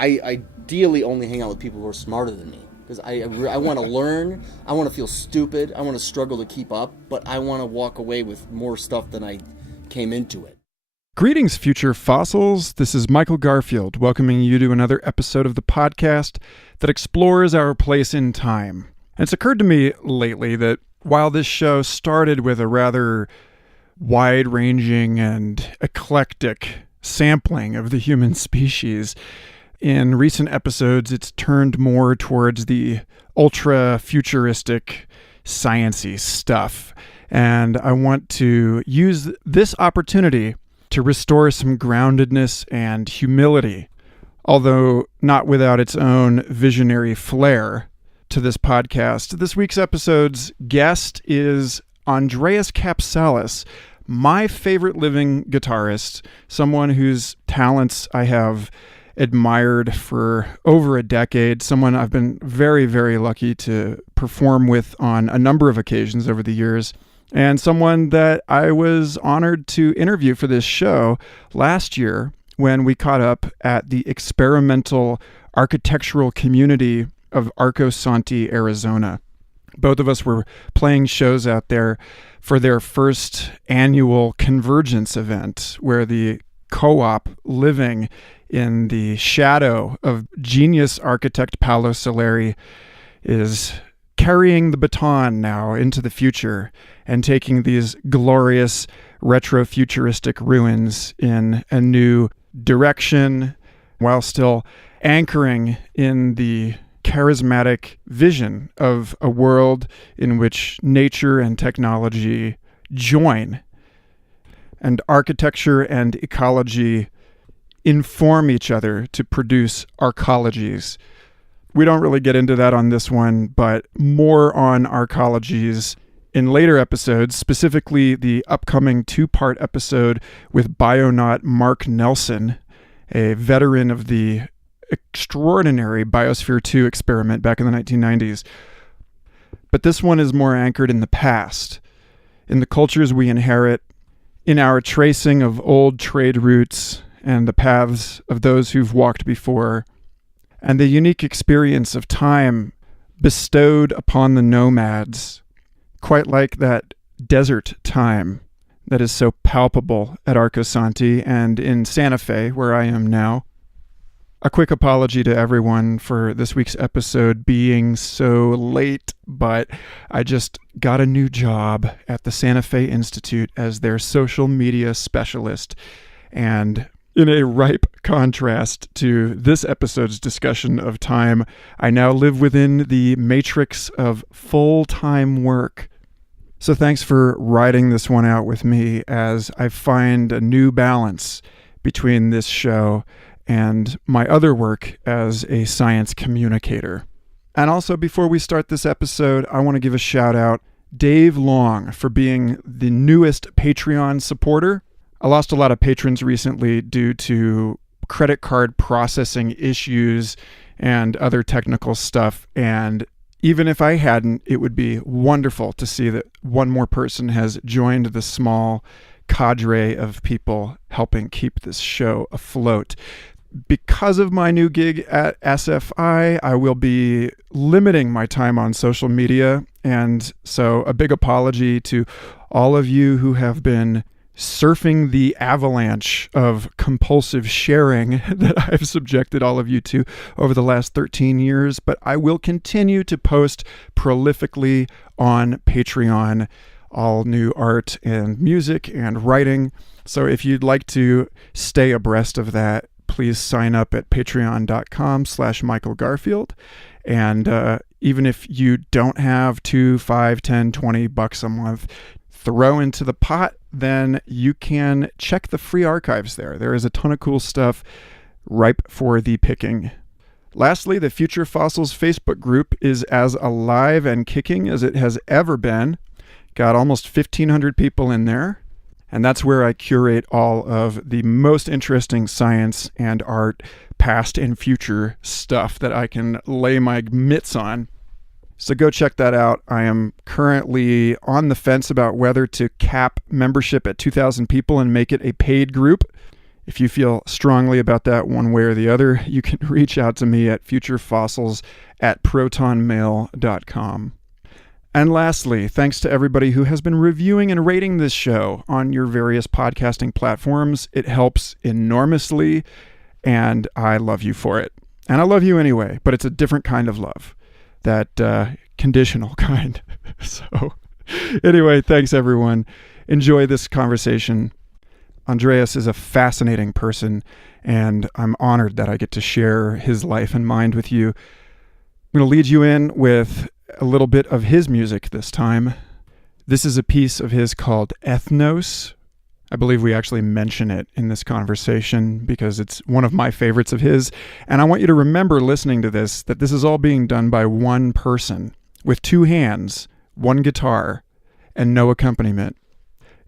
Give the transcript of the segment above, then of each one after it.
I ideally only hang out with people who are smarter than me because I want to learn. I want to feel stupid. I want to struggle to keep up, but I want to walk away with more stuff than I came into it. Greetings, future fossils. This is Michael Garfield, welcoming you to another episode of the podcast that explores our place in time. And it's occurred to me lately that while this show started with a rather wide-ranging and eclectic sampling of the human species, in recent episodes, it's turned more towards the ultra-futuristic, science-y stuff. And I want to use this opportunity to restore some groundedness and humility, although not without its own visionary flair to this podcast. This week's episode's guest is Andreas Kapsalis, my favorite living guitarist, someone whose talents I have admired for over a decade, someone I've been very, very lucky to perform with on a number of occasions over the years, and someone that I was honored to interview for this show last year when we caught up at the experimental architectural community of Arcosanti, Arizona. Both of us were playing shows out there for their first annual Convergence event, where the co-op living in the shadow of genius architect Paolo Soleri is carrying the baton now into the future and taking these glorious retro-futuristic ruins in a new direction while still anchoring in the charismatic vision of a world in which nature and technology join, and architecture and ecology inform each other to produce arcologies. We don't really get into that on this one, but more on arcologies in later episodes, specifically the upcoming 2-part episode with bionaut Mark Nelson, a veteran of the extraordinary Biosphere 2 experiment back in the 1990s. But this one is more anchored in the past, in the cultures we inherit, in our tracing of old trade routes and the paths of those who've walked before, and the unique experience of time bestowed upon the nomads, quite like that desert time that is so palpable at Arcosanti and in Santa Fe, where I am now. A quick apology to everyone for this week's episode being so late, but I just got a new job at the Santa Fe Institute as their social media specialist, and in a ripe contrast to this episode's discussion of time, I now live within the matrix of full-time work. So thanks for riding this one out with me as I find a new balance between this show and my other work as a science communicator. And also, before we start this episode, I want to give a shout out Dave Long for being the newest Patreon supporter. I lost a lot of patrons recently due to credit card processing issues and other technical stuff. And even if I hadn't, it would be wonderful to see that one more person has joined the small cadre of people helping keep this show afloat. Because of my new gig at SFI, I will be limiting my time on social media. And so a big apology to all of you who have been surfing the avalanche of compulsive sharing that I've subjected all of you to over the last 13 years. But I will continue to post prolifically on Patreon all new art and music and writing. So if you'd like to stay abreast of that, please sign up at patreon.com/Michael Garfield. And even if you don't have $2, $5, $10, $20 a month, throw into the pot, then you can check the free archives there. There is a ton of cool stuff ripe for the picking. Lastly, the Future Fossils Facebook group is as alive and kicking as it has ever been. Got almost 1,500 people in there. And that's where I curate all of the most interesting science and art, past and future stuff that I can lay my mitts on. So go check that out. I am currently on the fence about whether to cap membership at 2,000 people and make it a paid group. If you feel strongly about that one way or the other, you can reach out to me at futurefossils@protonmail.com. And lastly, thanks to everybody who has been reviewing and rating this show on your various podcasting platforms. It helps enormously, and I love you for it. And I love you anyway, but it's a different kind of love. That conditional kind. So anyway, thanks everyone. Enjoy this conversation. Andreas is a fascinating person, and I'm honored that I get to share his life and mind with you. I'm going to lead you in with a little bit of his music this time. This is a piece of his called Ethnos. I believe we actually mention it in this conversation because it's one of my favorites of his. And I want you to remember listening to this, that this is all being done by one person with two hands, one guitar, and no accompaniment.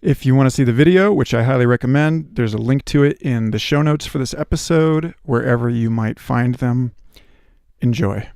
If you want to see the video, which I highly recommend, there's a link to it in the show notes for this episode, wherever you might find them. Enjoy.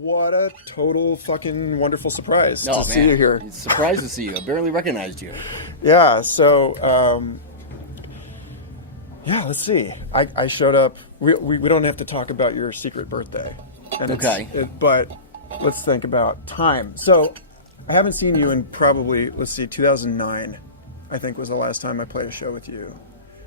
What a total fucking wonderful surprise Oh, to man. see you here. It's surprised to see you. I barely recognized you. Yeah, so, yeah, let's see. I showed up. We don't have to talk about your secret birthday. And Okay. but let's think about time. So, I haven't seen you in probably, 2009, I think was the last time I played a show with you.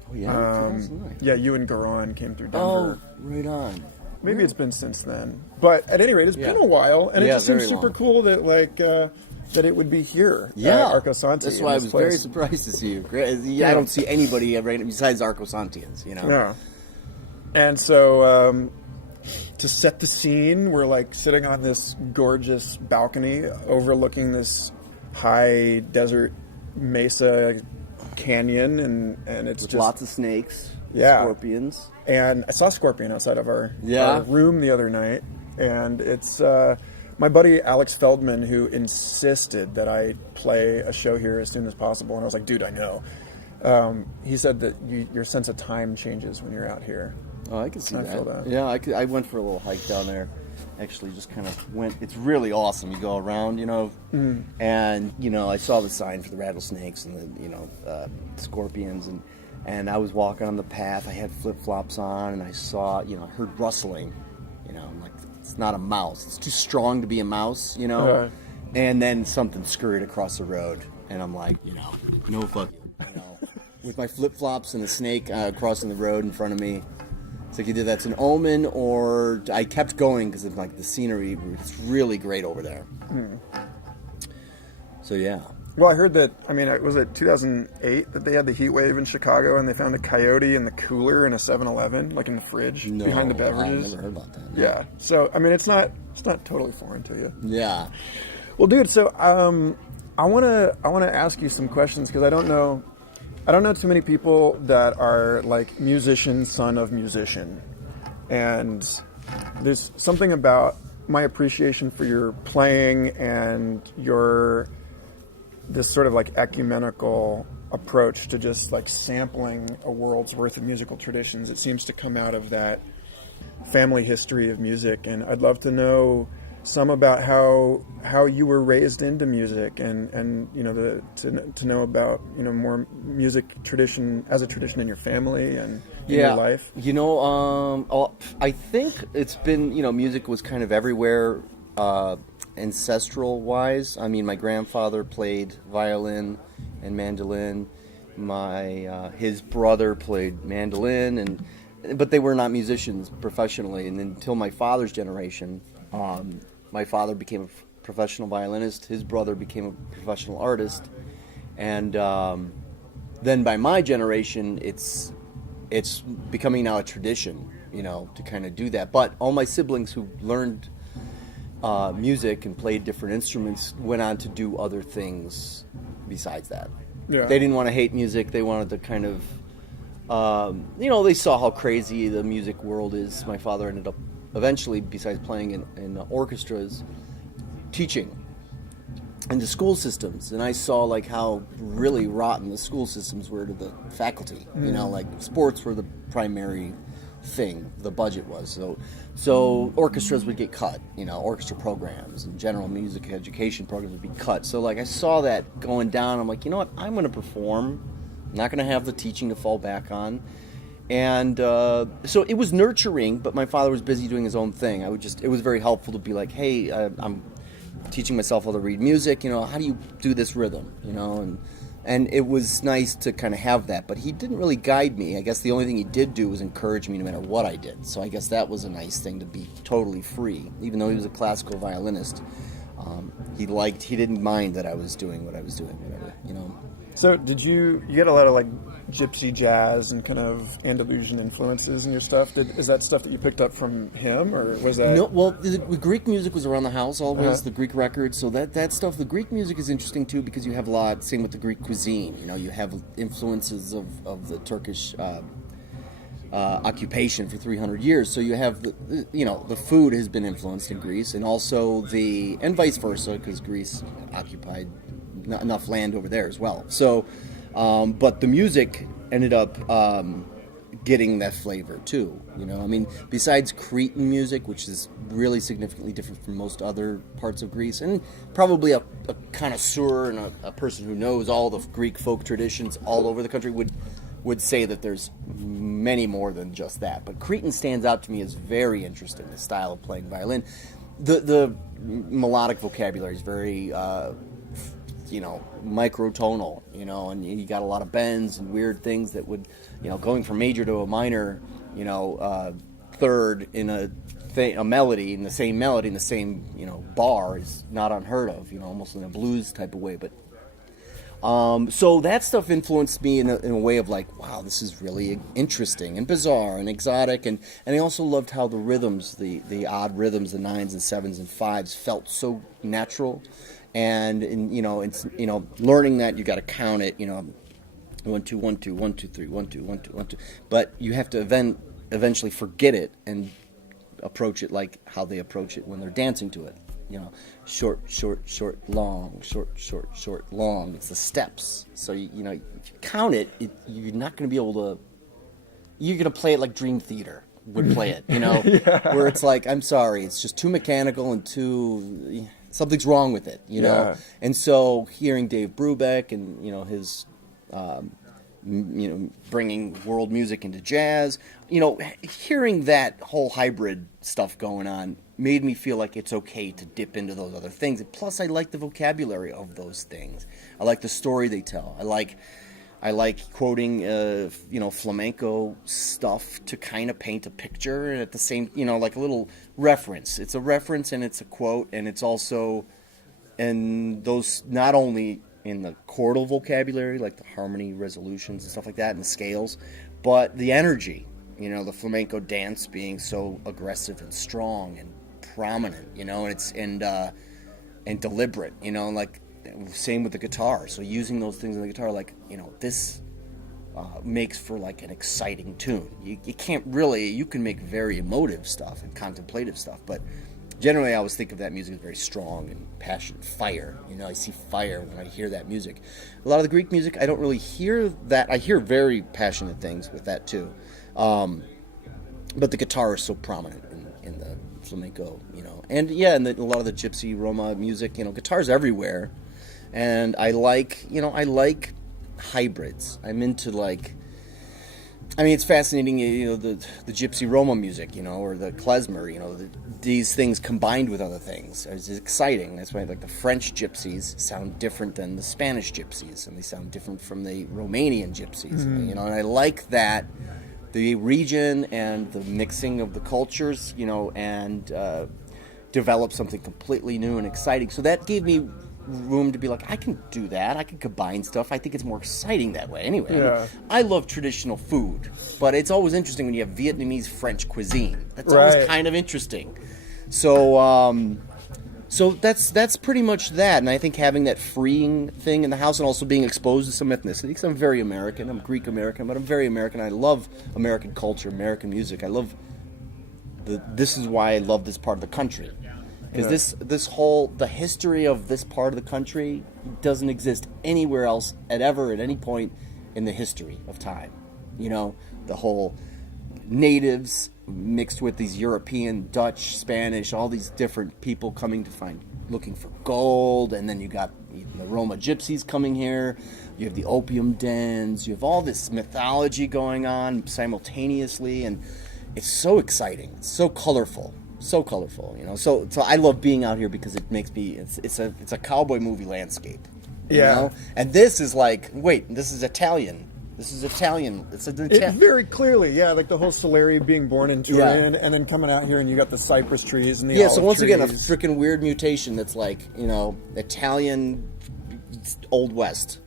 Oh, yeah? 2009. Yeah, you and Garon came through Oh, Denver. right on. Maybe it's been since then. But at any rate, it's been a while, and it Yeah, just seems very super long. cool that, that it would be here Yeah. at Arcosanti. That's in why I this was place. very surprised to see you. I don't see anybody right besides Arcosantians, you know? Yeah. And so, to set the scene, we're like sitting on this gorgeous balcony overlooking this high desert mesa canyon, and it's With just lots of snakes, Yeah. scorpions. And I saw a scorpion outside of our Yeah. room the other night, and it's my buddy Alex Feldman who insisted that I play a show here as soon as possible, and I was like, dude, I know. He said that your sense of time changes when you're out here. Oh, I can see I that. feel that. Yeah, I went for a little hike down there. Actually, just kind of went. It's really awesome. You go around, and I saw the sign for the rattlesnakes and the scorpions, and I was walking on the path. I had flip flops on, and I saw, I heard rustling. I'm like, it's not a mouse. It's too strong to be a mouse, Right. And then something scurried across the road, and I'm like, no fuck you, with my flip flops and the snake crossing the road in front of me. It's like either that's an omen, or I kept going because like the scenery was really great over there. So yeah. Well, I heard that, was it 2008 that they had the heat wave in Chicago and they found a coyote in the cooler in a 7-Eleven, like in the fridge behind the beverages? I never heard about that. No. Yeah. So, it's not totally foreign to you. Yeah. Well, dude, so I want to ask you some questions because I don't know too many people that are like musician, son of musician. And there's something about my appreciation for your playing and this sort of like ecumenical approach to just like sampling a world's worth of musical traditions. It seems to come out of that family history of music, and I'd love to know some about how you were raised into music, and to know about more music tradition as a tradition in your family and in your life. I think it's been music was kind of everywhere, ancestral wise. My grandfather played violin and mandolin. His brother played mandolin, but they were not musicians professionally. And until my father's generation, my father became a professional violinist. His brother became a professional artist, and then by my generation, it's becoming now a tradition, to kind of do that. But all my siblings who learned music and played different instruments went on to do other things besides that. Yeah. They didn't want to hate music. They wanted to kind of, they saw how crazy the music world is. My father ended up eventually, besides playing in orchestras, teaching in the school systems. And I saw like how really rotten the school systems were to the faculty. Like sports were the primary thing the budget was. So orchestras would get cut, orchestra programs and general music education programs would be cut. So like I saw that going down. I'm like, you know what? I'm going to perform. I'm not going to have the teaching to fall back on. And so it was nurturing, but my father was busy doing his own thing. It was very helpful to be like, hey, I'm teaching myself how to read music. How do you do this rhythm? And it was nice to kind of have that, but he didn't really guide me. I guess the only thing he did do was encourage me no matter what I did. So I guess that was a nice thing, to be totally free. Even though he was a classical violinist, he didn't mind that I was doing what I was doing, whatever, So did you get a lot of like gypsy jazz and kind of Andalusian influences in your stuff? Is that stuff that you picked up from him, or was that... No, well, the Greek music was around the house always, the Greek records, so that stuff, the Greek music is interesting too, because you have a lot, same with the Greek cuisine, you have influences of the Turkish occupation for 300 years, so you have, the food has been influenced in Greece, and also and vice versa, because Greece occupied enough land over there as well. So, but the music ended up getting that flavor too. You know, I mean, besides Cretan music, which is really significantly different from most other parts of Greece, and probably a connoisseur and a person who knows all the Greek folk traditions all over the country would say that there's many more than just that. But Cretan stands out to me as very interesting, the style of playing violin. The melodic vocabulary is very, microtonal, and you got a lot of bends and weird things that would, going from major to a minor, third in a melody, in the same bar is not unheard of, almost in a blues type of way. But so that stuff influenced me in a way of like, wow, this is really interesting and bizarre and exotic, and I also loved how the rhythms, the odd rhythms, the 9s and 7s and 5s felt so natural, and it's learning that you got to count it, 1 2 1 2 1 2 3 1 2 1 2 1 2, but you have to eventually forget it and approach it like how they approach it when they're dancing to it. Short, short, short, long, short, short, short, long. It's the steps. So, if you count it, you're not going to be able to... You're going to play it like Dream Theater would play it, Yeah. Where it's like, I'm sorry, it's just too mechanical and too... Something's wrong with it, Yeah. And so hearing Dave Brubeck and, his... bringing world music into jazz, hearing that whole hybrid stuff going on made me feel like it's okay to dip into those other things. And plus, I like the vocabulary of those things. I like the story they tell. I like quoting, flamenco stuff to kind of paint a picture, and at the same, like a little reference. It's a reference and it's a quote, and it's also, and those not only in the chordal vocabulary, like the harmony resolutions and stuff like that, and the scales, but the energy, the flamenco dance being so aggressive and strong and prominent, and deliberate, like same with the guitar. So using those things in the guitar, like, this makes for like an exciting tune. You can't really, you can make very emotive stuff and contemplative stuff, but generally, I always think of that music as very strong and passionate. Fire. I see fire when I hear that music. A lot of the Greek music, I don't really hear that. I hear very passionate things with that too. But the guitar is so prominent in the flamenco, And yeah, and a lot of the Gypsy, Roma music, guitar's everywhere. And I like hybrids. I'm into it's fascinating, the Gypsy Roma music, or the klezmer, these things combined with other things. It's exciting. That's why, like, the French gypsies sound different than the Spanish gypsies, and they sound different from the Romanian gypsies, and I like that, the region and the mixing of the cultures, and develop something completely new and exciting. So that gave me room to be like, I can do that. I can combine stuff. I think it's more exciting that way. Anyway, Yeah. I love traditional food, but it's always interesting when you have Vietnamese French cuisine. That's always kind of interesting. So, so that's pretty much that. And I think having that freeing thing in the house and also being exposed to some ethnicity, because I'm very American. I'm Greek American, but I'm very American. I love American culture, American music. I love this is why I love this part of the country. Because the history of this part of the country doesn't exist anywhere else at any point in the history of time. The whole natives mixed with these European, Dutch, Spanish, all these different people looking for gold, and then you got the Roma gypsies coming here, you have the opium dens, you have all this mythology going on simultaneously, and it's so exciting, it's so colorful. So colorful, So I love being out here because it makes me. It's a cowboy movie landscape, And this is like, wait, this is Italian. This is Italian. It's very clearly, like the whole Solari being born in Turin, and then coming out here and you got the cypress trees and the olive So once trees. again, a freaking weird mutation that's like Italian, Old West,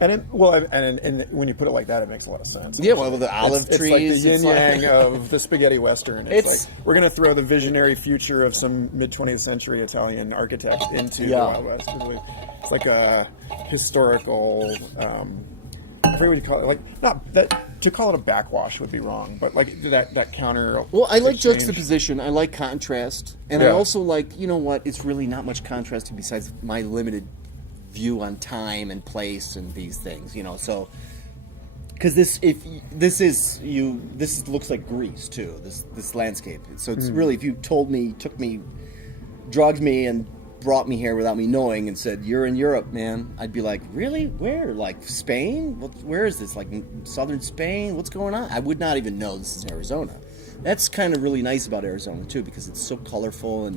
And when you put it like that, it makes a lot of sense. Yeah, well, the olive trees. It's like the yin-yang of the spaghetti western. It's like, we're going to throw the visionary future of some mid-20th century Italian architects into the Wild West. It's like a historical, I forget what you call it. Like, not that, to call it a backwash would be wrong, but like that counter. Well, I like exchange. juxtaposition. I like contrast. And I also like, it's really not much contrast besides my limited view on time and place and these things, So because this looks like Greece too. This landscape. So it's really, if you drugged me and brought me here without me knowing and said, "You're in Europe, man," I'd be like, "Really? Where? Like Spain? Where is this? Like southern Spain? What's going on?" I would not even know this is Arizona. That's kind of really nice about Arizona too, because it's so colorful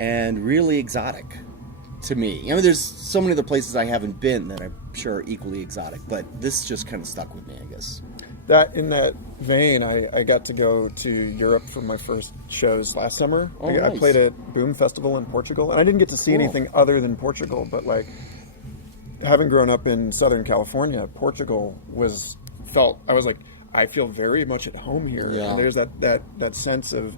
and really exotic to me. I mean, there's so many other places I haven't been that I'm sure are equally exotic, but this just kind of stuck with me, I guess. That in that vein, I got to go to Europe for my first shows last summer. Oh, I nice. played at Boom Festival in Portugal, and I didn't get to see anything other than Portugal. But like, having grown up in Southern California, Portugal I was like, I feel very much at home here. Yeah. And there's that sense of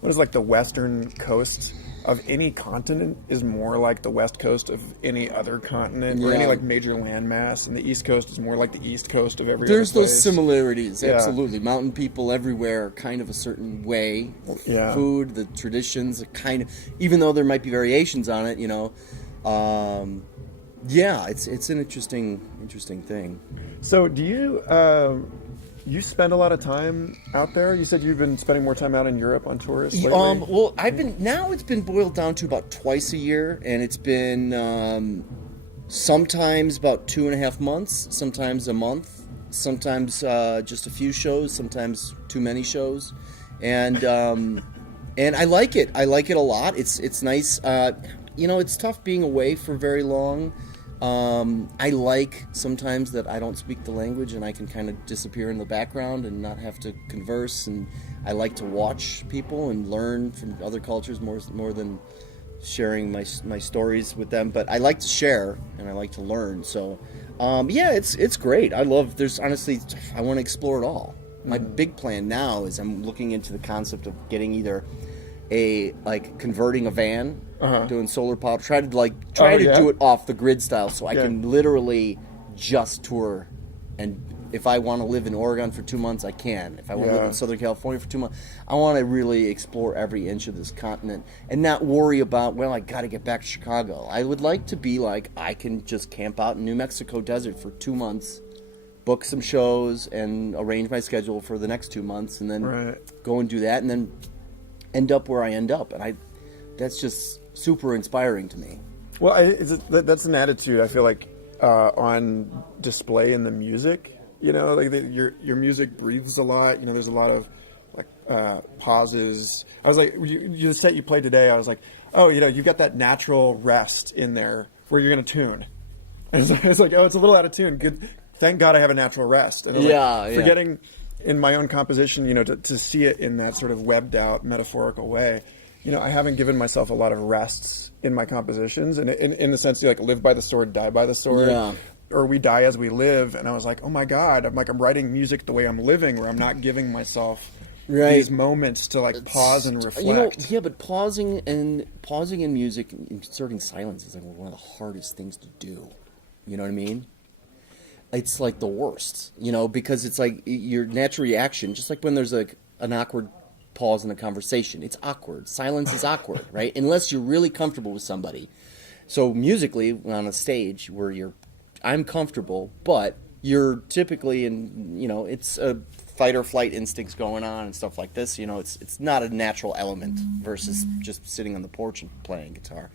what is like the western coast of any continent is more like the west coast of any other continent or any like major landmass, and the east coast is more like the east coast of every There's other place. those similarities, Yeah. absolutely. Mountain people everywhere are kind of a certain way. Yeah. Food, the traditions, are kind of, even though there might be variations on it, it's an interesting thing. So do you spend a lot of time out there? You said you've been spending more time out in Europe on tours lately? Well, it's been boiled down to about twice a year, and it's been sometimes about 2.5 months, sometimes a month, sometimes just a few shows, sometimes too many shows, and I like it. I like it a lot. It's nice. It's tough being away for very long. I like sometimes that I don't speak the language and I can kind of disappear in the background and not have to converse, and I like to watch people and learn from other cultures more than sharing my stories with them. But I like to share and I like to learn. So it's great. I want to explore it all. My big plan now is I'm looking into the concept of getting either converting a van, doing solar power, try to do it off the grid style, so I can literally just tour. And if I want to live in Oregon for 2 months, I can. If I want to live in Southern California for 2 months, I want to really explore every inch of this continent and not worry about, well, I got to get back to Chicago. I would like to be like, I can just camp out in New Mexico desert for 2 months, book some shows, and arrange my schedule for the next 2 months, and then go and do that, and then end up where I end up. And that's just super inspiring to me. Well, that's an attitude I feel like on display in the music. Your music breathes a lot. There's a lot of pauses. I was like, the set you played today, I was like, oh, you've got that natural rest in there where you're going to tune. And it's like, oh, it's a little out of tune. Good. Thank God I have a natural rest. And I was forgetting in my own composition, to see it in that sort of webbed out metaphorical way. I haven't given myself a lot of rests in my compositions, and in the sense, live by the sword, die by the sword, or we die as we live. And I was like, oh my God, I'm writing music the way I'm living, where I'm not giving myself these moments to pause and reflect. But pausing in music, inserting silence is one of the hardest things to do. You know what I mean? It's like the worst, because it's like your natural reaction, just like when there's an awkward pause in a conversation. It's awkward. Silence is awkward, right? Unless you're really comfortable with somebody. So musically, on a stage where I'm comfortable, but you're typically it's a fight or flight instincts going on and stuff like this. It's not a natural element versus just sitting on the porch and playing guitar.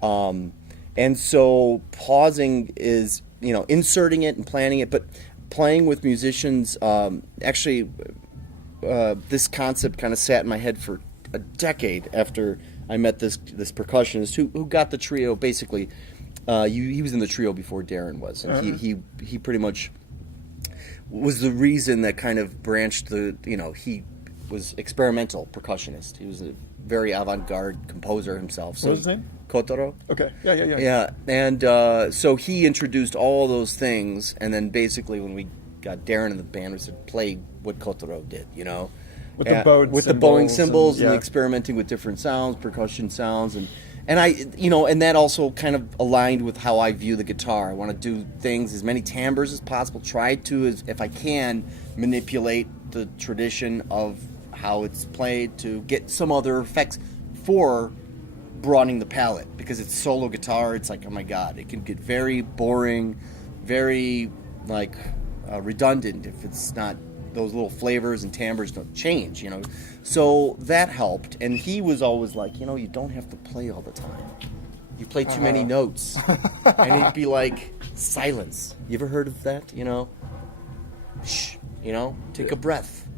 And so pausing is, inserting it and planning it, but playing with musicians, this concept kind of sat in my head for a decade after I met this percussionist who got the trio. Basically, he was in the trio before Darren was, and he pretty much was the reason that kind of branched he was experimental percussionist. He was a very avant-garde composer himself. So, what was his name? Kotaro. Okay. Yeah. Yeah, and so he introduced all those things, and then basically when we got Darren in the band, we said, play what Kotaro did, with the bowing cymbals and experimenting with different sounds, percussion sounds, and I, and that also kind of aligned with how I view the guitar. I want to do things, as many timbres as possible, try to, if I can, manipulate the tradition of how it's played to get some other effects for broadening the palette, because it's solo guitar. It's like, oh my God, it can get very boring, very redundant, if it's not, those little flavors and timbres don't change, you know. So that helped. And he was always like, you know, you don't have to play all the time. You play too many notes. And he'd be like, silence. You ever heard of that, you know? Shh, you know, take a breath.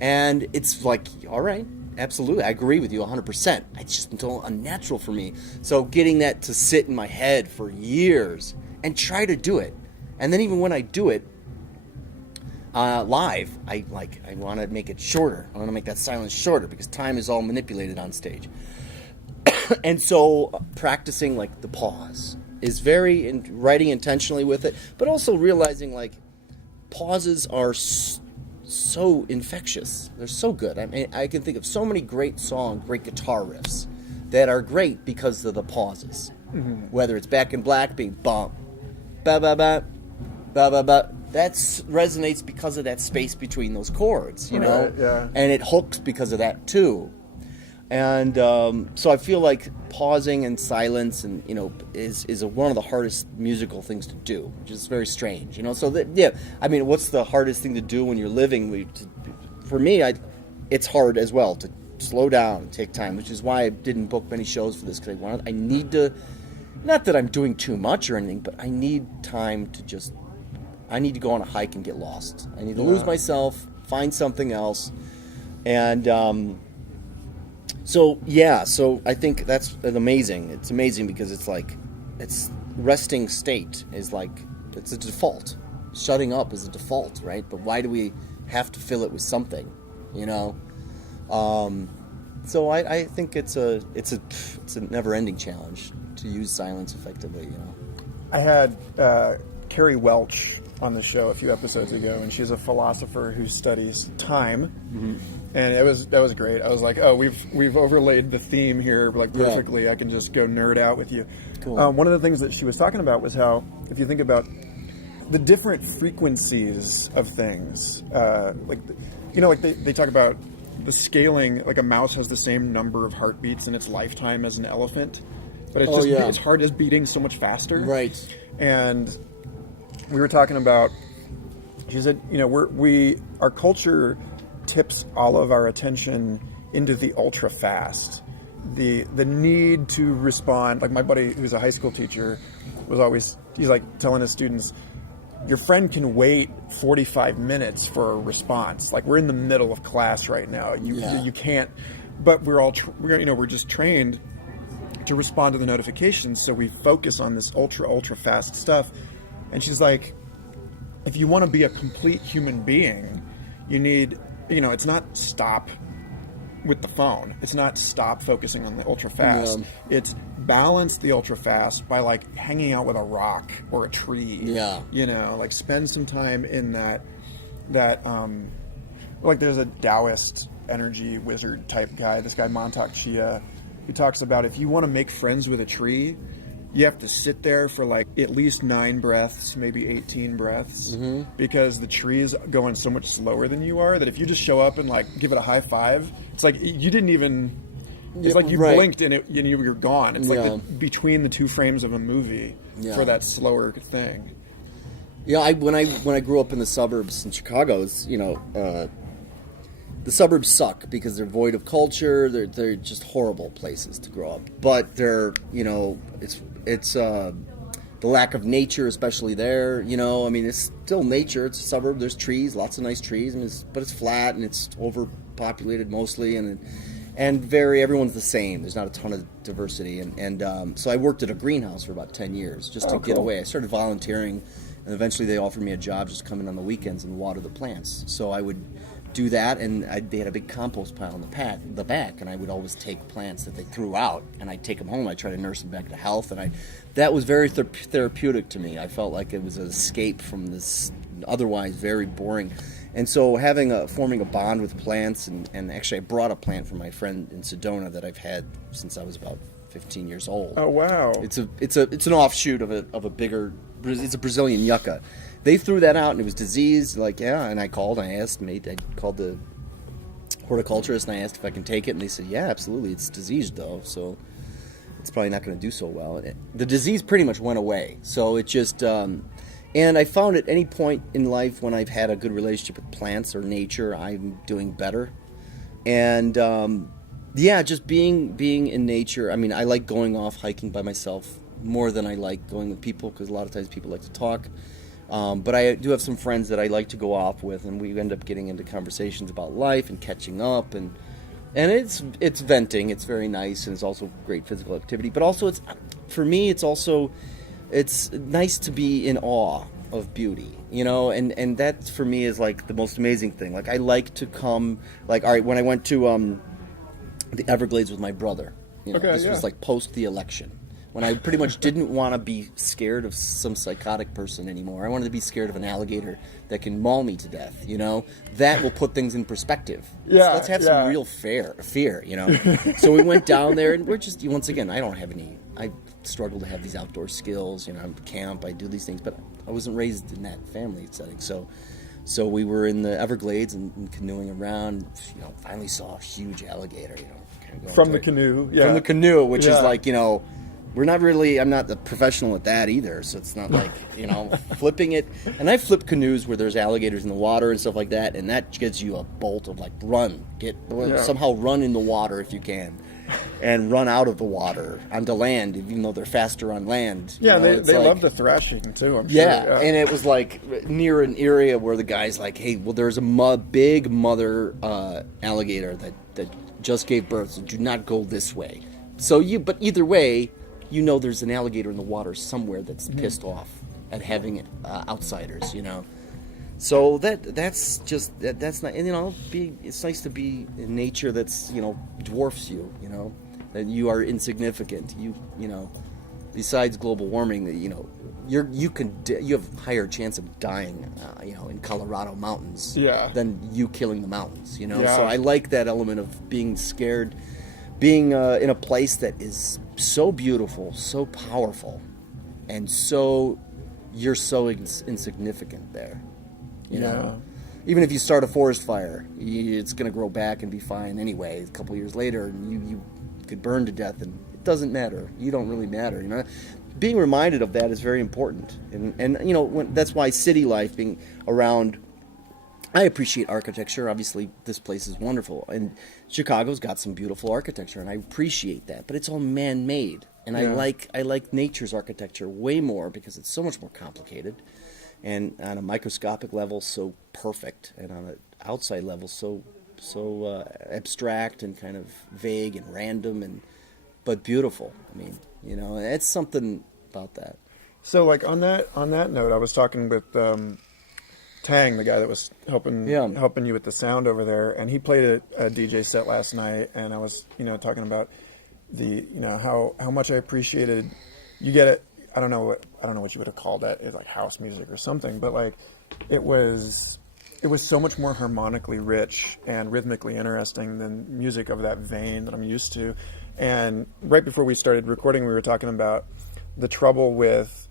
And it's like, all right, absolutely, I agree with you 100%. It's just until unnatural for me. So getting that to sit in my head for years and try to do it. And then even when I do it live, I want to make it shorter. I want to make that silence shorter because time is all manipulated on stage. And so practicing like the pause is very, writing intentionally with it, but also realizing like pauses are so infectious. They're so good. I mean, I can think of so many great songs, great guitar riffs that are great because of the pauses. Mm-hmm. Whether it's Back in Black being bum, ba ba ba, ba ba ba. That resonates because of that space between those chords, you know? Right, yeah. And it hooks because of that too. And so I feel like pausing and silence, and you know, is one of the hardest musical things to do, which is very strange, you know. So that, yeah, I mean, what's the hardest thing to do when you're living? For me, it's hard as well to slow down and take time, which is why I didn't book many shows for this, because I need to, not that I'm doing too much or anything, but I need time to just. I need to go on a hike and get lost. I need to lose myself, find something else. And so I think that's amazing. It's amazing because it's like, it's resting state is like, it's a default. Shutting up is a default, right? But why do we have to fill it with something, you know? So I think it's a never-ending challenge to use silence effectively, you know? I had Carrie Welch on the show a few episodes ago, and she's a philosopher who studies time, mm-hmm. and that was great. I was like, oh, we've overlaid the theme here like perfectly. Yeah. I can just go nerd out with you. Cool. One of the things that she was talking about was how, if you think about the different frequencies of things, they talk about the scaling. Like a mouse has the same number of heartbeats in its lifetime as an elephant, but its heart is beating so much faster. Right. And we were talking about, she said, you know, our culture tips all of our attention into the ultra fast. The need to respond, like my buddy who's a high school teacher he's like telling his students, your friend can wait 45 minutes for a response. Like we're in the middle of class right now. You can't, but we're just trained to respond to the notifications. So we focus on this ultra fast stuff. And she's like, if you want to be a complete human being, you need, you know, it's not stop with the phone. It's not stop focusing on the ultra fast. Yeah. It's balance the ultra fast by like hanging out with a rock or a tree. Yeah. You know, like spend some time in that like there's a Taoist energy wizard type guy, this guy Montauk Chia, who talks about if you want to make friends with a tree, you have to sit there for like at least 9 breaths, maybe 18 breaths, mm-hmm. because the tree is going so much slower than you are that if you just show up and like give it a high five, it's like you didn't even. It's like you blinked and you're gone. It's like between the two frames of a movie for that slower thing. Yeah, when I grew up in the suburbs in Chicago, you know, the suburbs suck because they're void of culture. They're just horrible places to grow up. But they're, you know, it's the lack of nature, especially there. You know, I mean, it's still nature. It's a suburb. There's trees, lots of nice trees, but it's flat and it's overpopulated mostly, and everyone's the same. There's not a ton of diversity, and so I worked at a greenhouse for about 10 years just to get away. I started volunteering, and eventually they offered me a job just to come in on the weekends and water the plants. So I would do that, and they had a big compost pile in the back, and I would always take plants that they threw out, and I'd take them home. I'd try to nurse them back to health, and that was very therapeutic to me. I felt like it was an escape from this otherwise very boring. And so forming a bond with plants, and actually I brought a plant from my friend in Sedona that I've had since I was about 15 years old. Oh wow! It's an offshoot of a bigger. It's a Brazilian yucca. They threw that out and it was diseased. And I called and I asked. I called the horticulturist and I asked if I can take it, and they said, yeah, absolutely. It's diseased though, so it's probably not going to do so well. And the disease pretty much went away. So it just And I found at any point in life when I've had a good relationship with plants or nature, I'm doing better. And just being in nature. I mean, I like going off hiking by myself more than I like going with people, because a lot of times people like to talk. But I do have some friends that I like to go off with, and we end up getting into conversations about life and catching up, and it's venting. It's very nice, and it's also great physical activity. But also, for me, it's nice to be in awe of beauty, and that for me is like the most amazing thing. Like, I like to come, like, all right, when I went to the Everglades with my brother, this was like post the election, when I pretty much didn't want to be scared of some psychotic person anymore. I wanted to be scared of an alligator that can maul me to death, That will put things in perspective. Yeah, let's have some real fear, So we went down there, and we're just, once again, I struggle to have these outdoor skills, I camp, I do these things, but I wasn't raised in that family setting. So we were in the Everglades and canoeing around, finally saw a huge alligator, kind of from the canoe. Yeah. From the canoe, which is like, we're not really, I'm not a professional at that either, so it's not like, flipping it. And I flip canoes where there's alligators in the water and stuff like that, and that gives you a bolt of like, somehow run in the water if you can, and run out of the water onto land, even though they're faster on land. Yeah, they love the thrashing too, I'm sure. Yeah, and it was like near an area where the guy's like, hey, well, there's a big mother alligator that just gave birth, so do not go this way. But either way, there's an alligator in the water somewhere that's pissed off at having outsiders, So that's not, and it's nice to be in nature that's dwarfs you, that you are insignificant. Besides global warming, that you have a higher chance of dying, in Colorado mountains, than you killing the mountains, So I like that element of being scared. Being in a place that is so beautiful, so powerful, and you're so insignificant there, Even if you start a forest fire, it's going to grow back and be fine anyway. A couple years later, and you could burn to death, and it doesn't matter. You don't really matter, Being reminded of that is very important, and that's why city life, being around. I appreciate architecture. Obviously, this place is wonderful, and Chicago's got some beautiful architecture, and I appreciate that. But it's all man-made, and I like nature's architecture way more because it's so much more complicated, and on a microscopic level, so perfect, and on an outside level, so abstract and kind of vague and random, but beautiful. I mean, it's something about that. So, like on that note, I was talking with Tang, the guy that was helping you with the sound over there, and he played a DJ set last night, and I was talking about the how much I appreciated. You get it. I don't know what you would have called that. It's like house music or something, but like it was so much more harmonically rich and rhythmically interesting than music of that vein that I'm used to. And right before we started recording, we were talking about the trouble with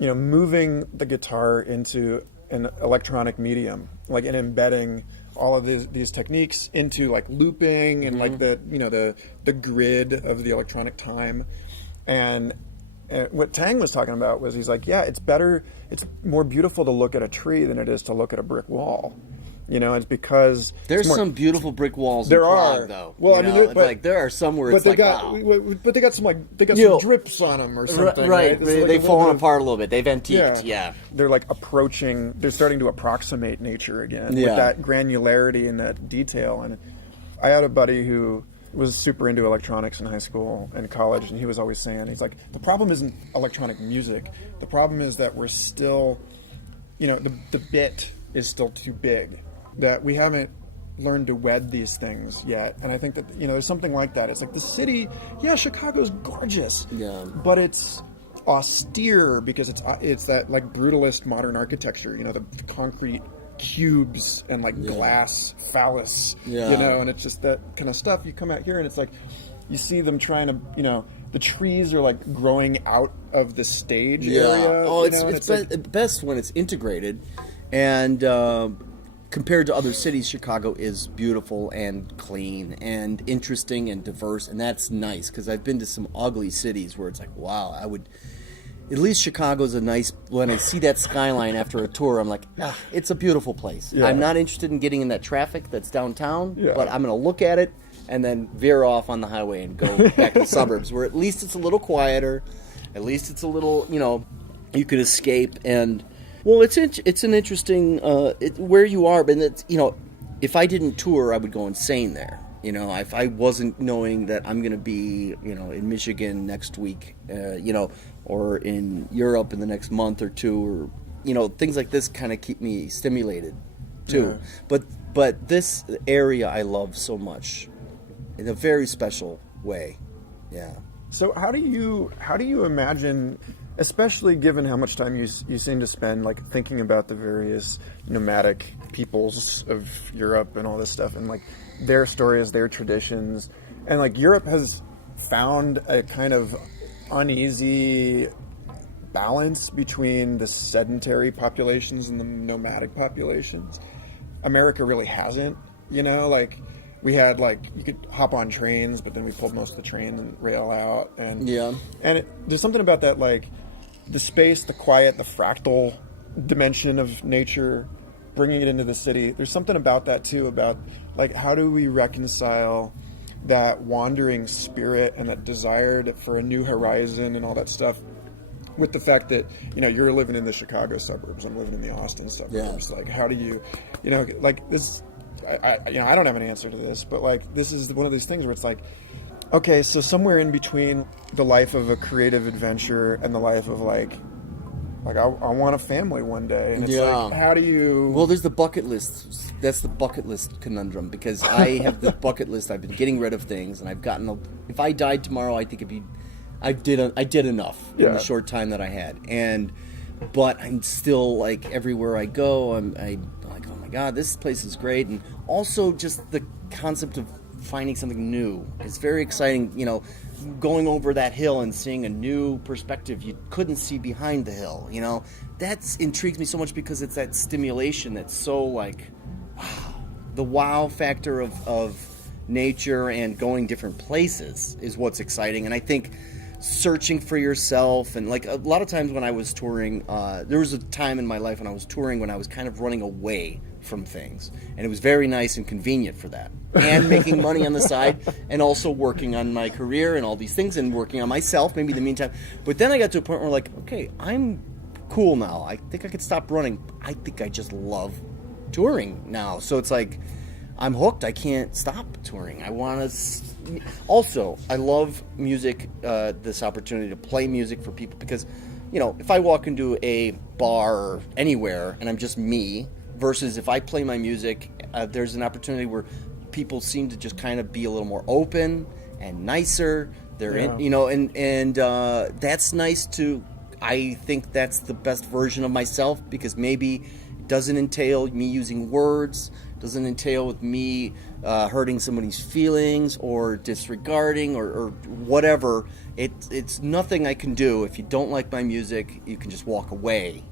moving the guitar into an electronic medium, like, and embedding all of these techniques into like looping and like the grid of the electronic time. And what Tang was talking about was, he's like, it's more beautiful to look at a tree than it is to look at a brick wall. It's because there's some beautiful brick walls in Prague, though. Well, there are some where it's but they got some drips on them or something. Right. They've fallen apart a little bit. They've antiqued. Yeah. They're like they're starting to approximate nature again with that granularity and that detail. And I had a buddy who was super into electronics in high school and college, and he was always saying, he's like, the problem isn't electronic music. The problem is that we're still, the bit is still too big. That we haven't learned to wed these things yet. And I think that, there's something like that. It's like the city, Chicago's gorgeous. Yeah. But it's austere because it's that like brutalist modern architecture, the concrete cubes and like glass phallus, and it's just that kind of stuff. You come out here and it's like, you see them trying to, the trees are like growing out of the stage area. Oh, it's best when it's integrated. And, compared to other cities, Chicago is beautiful and clean and interesting and diverse, and that's nice, because I've been to some ugly cities where it's like, wow, at least Chicago's a nice, when I see that skyline after a tour, I'm like, it's a beautiful place. Yeah. I'm not interested in getting in that traffic that's downtown, Yeah. but I'm going to look at it and then veer off on the highway and go back to the suburbs, where at least it's a little quieter, at least it's a little, you could escape. And, well, it's an interesting, where you are, but it's, if I didn't tour, I would go insane there. If I wasn't knowing that I'm going to be, in Michigan next week, or in Europe in the next month or two, or, things like this kind of keep me stimulated too. Yeah. But this area I love so much in a very special way. Yeah. So how do you imagine, especially given how much time you seem to spend like thinking about the various nomadic peoples of Europe and all this stuff, and like their stories, their traditions, and like Europe has found a kind of uneasy balance between the sedentary populations and the nomadic populations. America really hasn't, like we had you could hop on trains, but then we pulled most of the trains and rail out, and there's something about that, like the space, the quiet, the fractal dimension of nature, bringing it into the city. There's something about that too, about like how do we reconcile that wandering spirit and that desire for a new horizon and all that stuff with the fact that you're living in the Chicago suburbs, I'm living in the Austin suburbs. Like how do you like this, I don't have an answer to this, but like this is one of these things where it's like, okay, so somewhere in between the life of a creative adventure and the life of like I want a family one day, and it's like, how do you? Well, there's the bucket list. That's the bucket list conundrum, because I have the bucket list. I've been getting rid of things, and I've gotten. If I died tomorrow, I think I did enough in the short time that I had, but I'm still like everywhere I go, I'm like, oh my God, this place is great, and also just the concept of finding something new is very exciting. Going over that hill and seeing a new perspective you couldn't see behind the hill, that intrigues me so much, because it's that stimulation that's so like, wow, the wow factor of nature and going different places is what's exciting. And I think searching for yourself, and like a lot of times when I was touring, there was a time in my life when I was touring when I was kind of running away from things, and it was very nice and convenient for that, and making money on the side, and also working on my career and all these things, and working on myself maybe in the meantime. But then I got to a point where like, okay, I'm cool now, I think I could stop running. I think I just love touring now, so it's like I'm hooked. I can't stop touring. I want to also, I love music, this opportunity to play music for people, because if I walk into a bar or anywhere and I'm just me, versus if I play my music, there's an opportunity where people seem to just kind of be a little more open and nicer. They're in, that's nice too. I think that's the best version of myself, because maybe it doesn't entail me using words, doesn't entail with me hurting somebody's feelings or disregarding or whatever. It's nothing I can do. If you don't like my music, you can just walk away,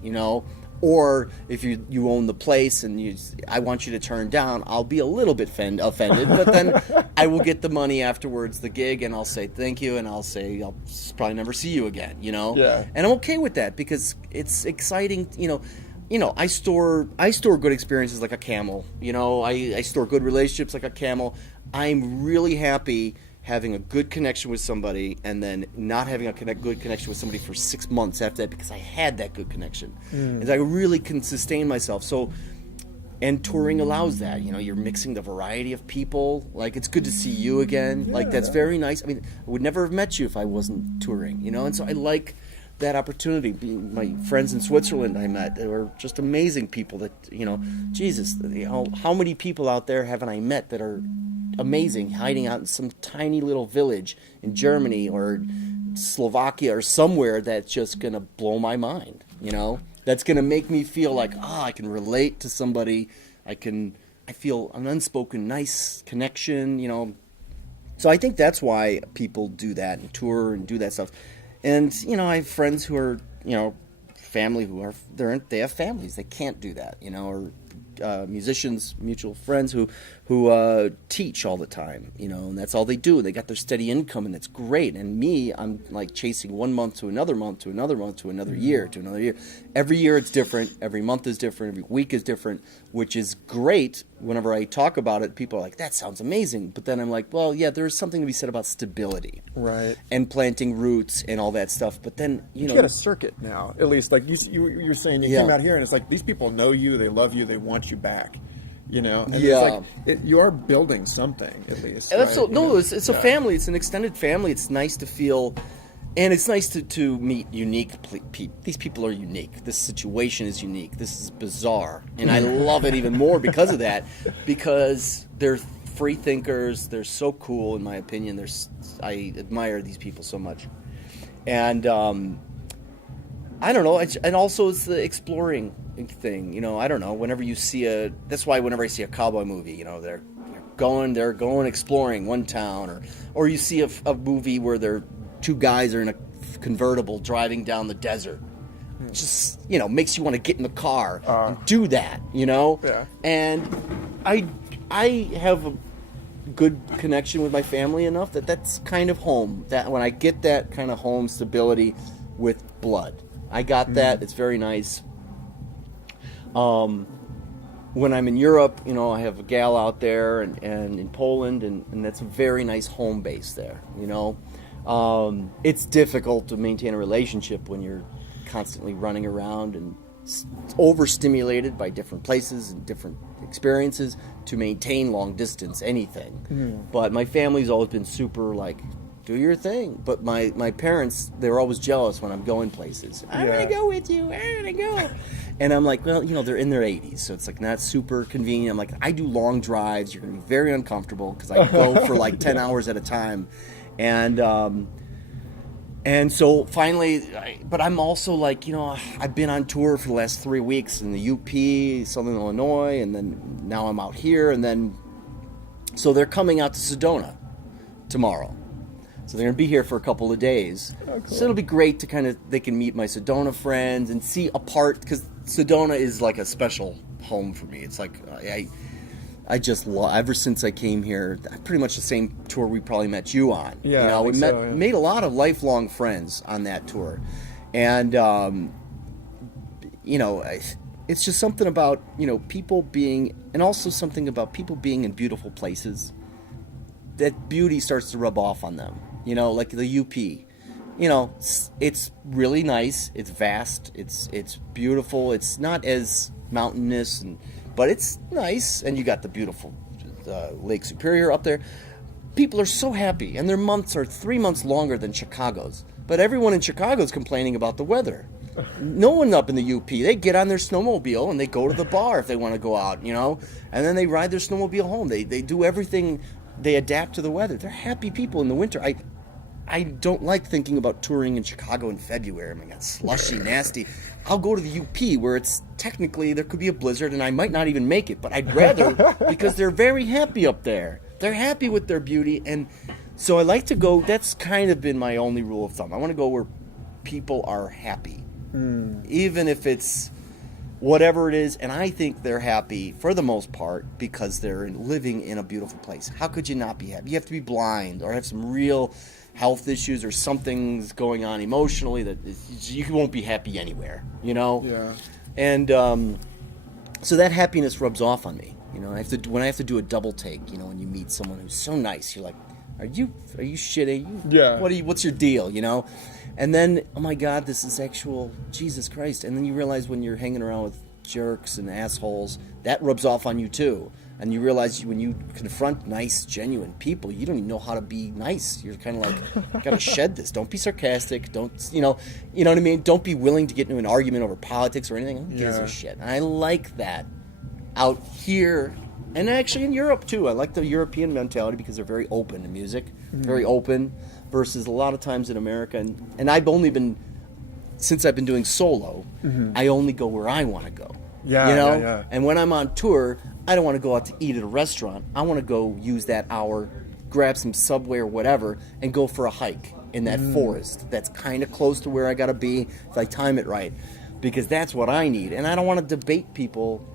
Or if you own the place and I want you to turn down, I'll be a little bit offended, but then I will get the money afterwards, the gig, and I'll say thank you, and I'll say I'll probably never see you again, Yeah. And I'm okay with that, because it's exciting, I store good experiences like a camel, I store good relationships like a camel. I'm really happy having a good connection with somebody and then not having a good connection with somebody for 6 months after that, because I had that good connection. And I really can sustain myself. So, and touring allows that, you're mixing the variety of people. Like, it's good to see you again. Yeah. Like, that's very nice. I mean, I would never have met you if I wasn't touring, and so I like that opportunity. My friends in Switzerland I met, they were just amazing people that, Jesus, how many people out there haven't I met that are amazing, hiding out in some tiny little village in Germany or Slovakia or somewhere, that's just going to blow my mind, that's going to make me feel like, I can relate to somebody. I feel an unspoken nice connection, So I think that's why people do that and tour and do that stuff. And, I have friends who are, family who are, they have families. They can't do that, or musicians, mutual friends who teach all the time, and that's all they do. They got their steady income, and that's great. And me, I'm like chasing 1 month to another month to another month to another year to another year. Every year it's different. Every month is different. Every week is different, which is great. Whenever I talk about it, people are like, "That sounds amazing." But then I'm like, "Well, yeah, there's something to be said about stability, Right. and planting roots and all that stuff." But then You get a circuit now, at least. Like you're saying, you Yeah. came out here, and it's like these people know you, they love you, they want you back. And Yeah. it's like you are building something, at least. Absolutely. Right? No, it's a family. It's an extended family. It's nice to feel, and it's nice to meet unique people. These people are unique. This situation is unique. This is bizarre, and I love it even more because of that. Because they're free thinkers. They're so cool, in my opinion. I admire these people so much, and I don't know. And also, it's the exploring thing. I don't know. Whenever you see that's why whenever I see a cowboy movie, they're going exploring one town, or you see a movie where two guys are in a convertible driving down the desert. It just makes you want to get in the car and do that. Yeah. And I have a good connection with my family enough that's kind of home. That when I get that kind of home stability with blood, I got that. It's very nice. When I'm in Europe, I have a gal out there and in Poland, and that's a very nice home base there, It's difficult to maintain a relationship when you're constantly running around and overstimulated by different places and different experiences to maintain long distance anything. But my family's always been super do your thing. But my parents, they were always jealous when I'm going places. I'm going to go with you. I'm going to go. And I'm like, well, they're in their 80s, so it's not super convenient. I'm like, I do long drives. You're going to be very uncomfortable because I go for 10 hours at a time. And so finally, but I'm also I've been on tour for the last 3 weeks in the UP, Southern Illinois, and then now I'm out here. And then, so they're coming out to Sedona tomorrow. So they're going to be here for a couple of days. Oh, cool. So it'll be great to they can meet my Sedona friends and see a part, because Sedona is like a special home for me. It's like, I just love, ever since I came here, pretty much the same tour we probably met you on. Yeah, we made a lot of lifelong friends on that tour. And, it's just something about, people being, and also something about people being in beautiful places. That beauty starts to rub off on them. Like the UP. It's really nice. It's vast. It's beautiful. It's not as mountainous, but it's nice. And you got the beautiful Lake Superior up there. People are so happy, and their months are 3 months longer than Chicago's. But everyone in Chicago's complaining about the weather. No one up in the UP. They get on their snowmobile and they go to the bar if they want to go out, and then they ride their snowmobile home. They do everything. They adapt to the weather. They're happy people in the winter. I don't like thinking about touring in Chicago in February. It's slushy, nasty. I'll go to the UP where it's technically, there could be a blizzard and I might not even make it, but I'd rather, because they're very happy up there. They're happy with their beauty, and so I like to go. That's kind of been my only rule of thumb. I want to go where people are happy, even if it's whatever it is, and I think they're happy for the most part because they're living in a beautiful place. How could you not be happy? You have to be blind or have some real health issues or something's going on emotionally that you won't be happy anywhere, Yeah. And so that happiness rubs off on me. When I have to do a double take, when you meet someone who's so nice, you're like, are you shitting? Yeah. What's your deal, And then, oh my God, this is actual Jesus Christ. And then you realize when you're hanging around with jerks and assholes, that rubs off on you too. And you realize when you confront nice, genuine people, you don't even know how to be nice. You're kind of like, gotta shed this. Don't be sarcastic. Don't, you know what I mean? Don't be willing to get into an argument over politics or anything. Who gives a shit? And I like that out here. And actually in Europe too. I like the European mentality because they're very open to music. Very open. Versus a lot of times in America, and I've only been, since I've been doing solo, I only go where I want to go. Yeah. And when I'm on tour, I don't want to go out to eat at a restaurant. I want to go use that hour, grab some Subway or whatever, and go for a hike in that forest that's kind of close to where I got to be if I time it right, because that's what I need. And I don't want to debate people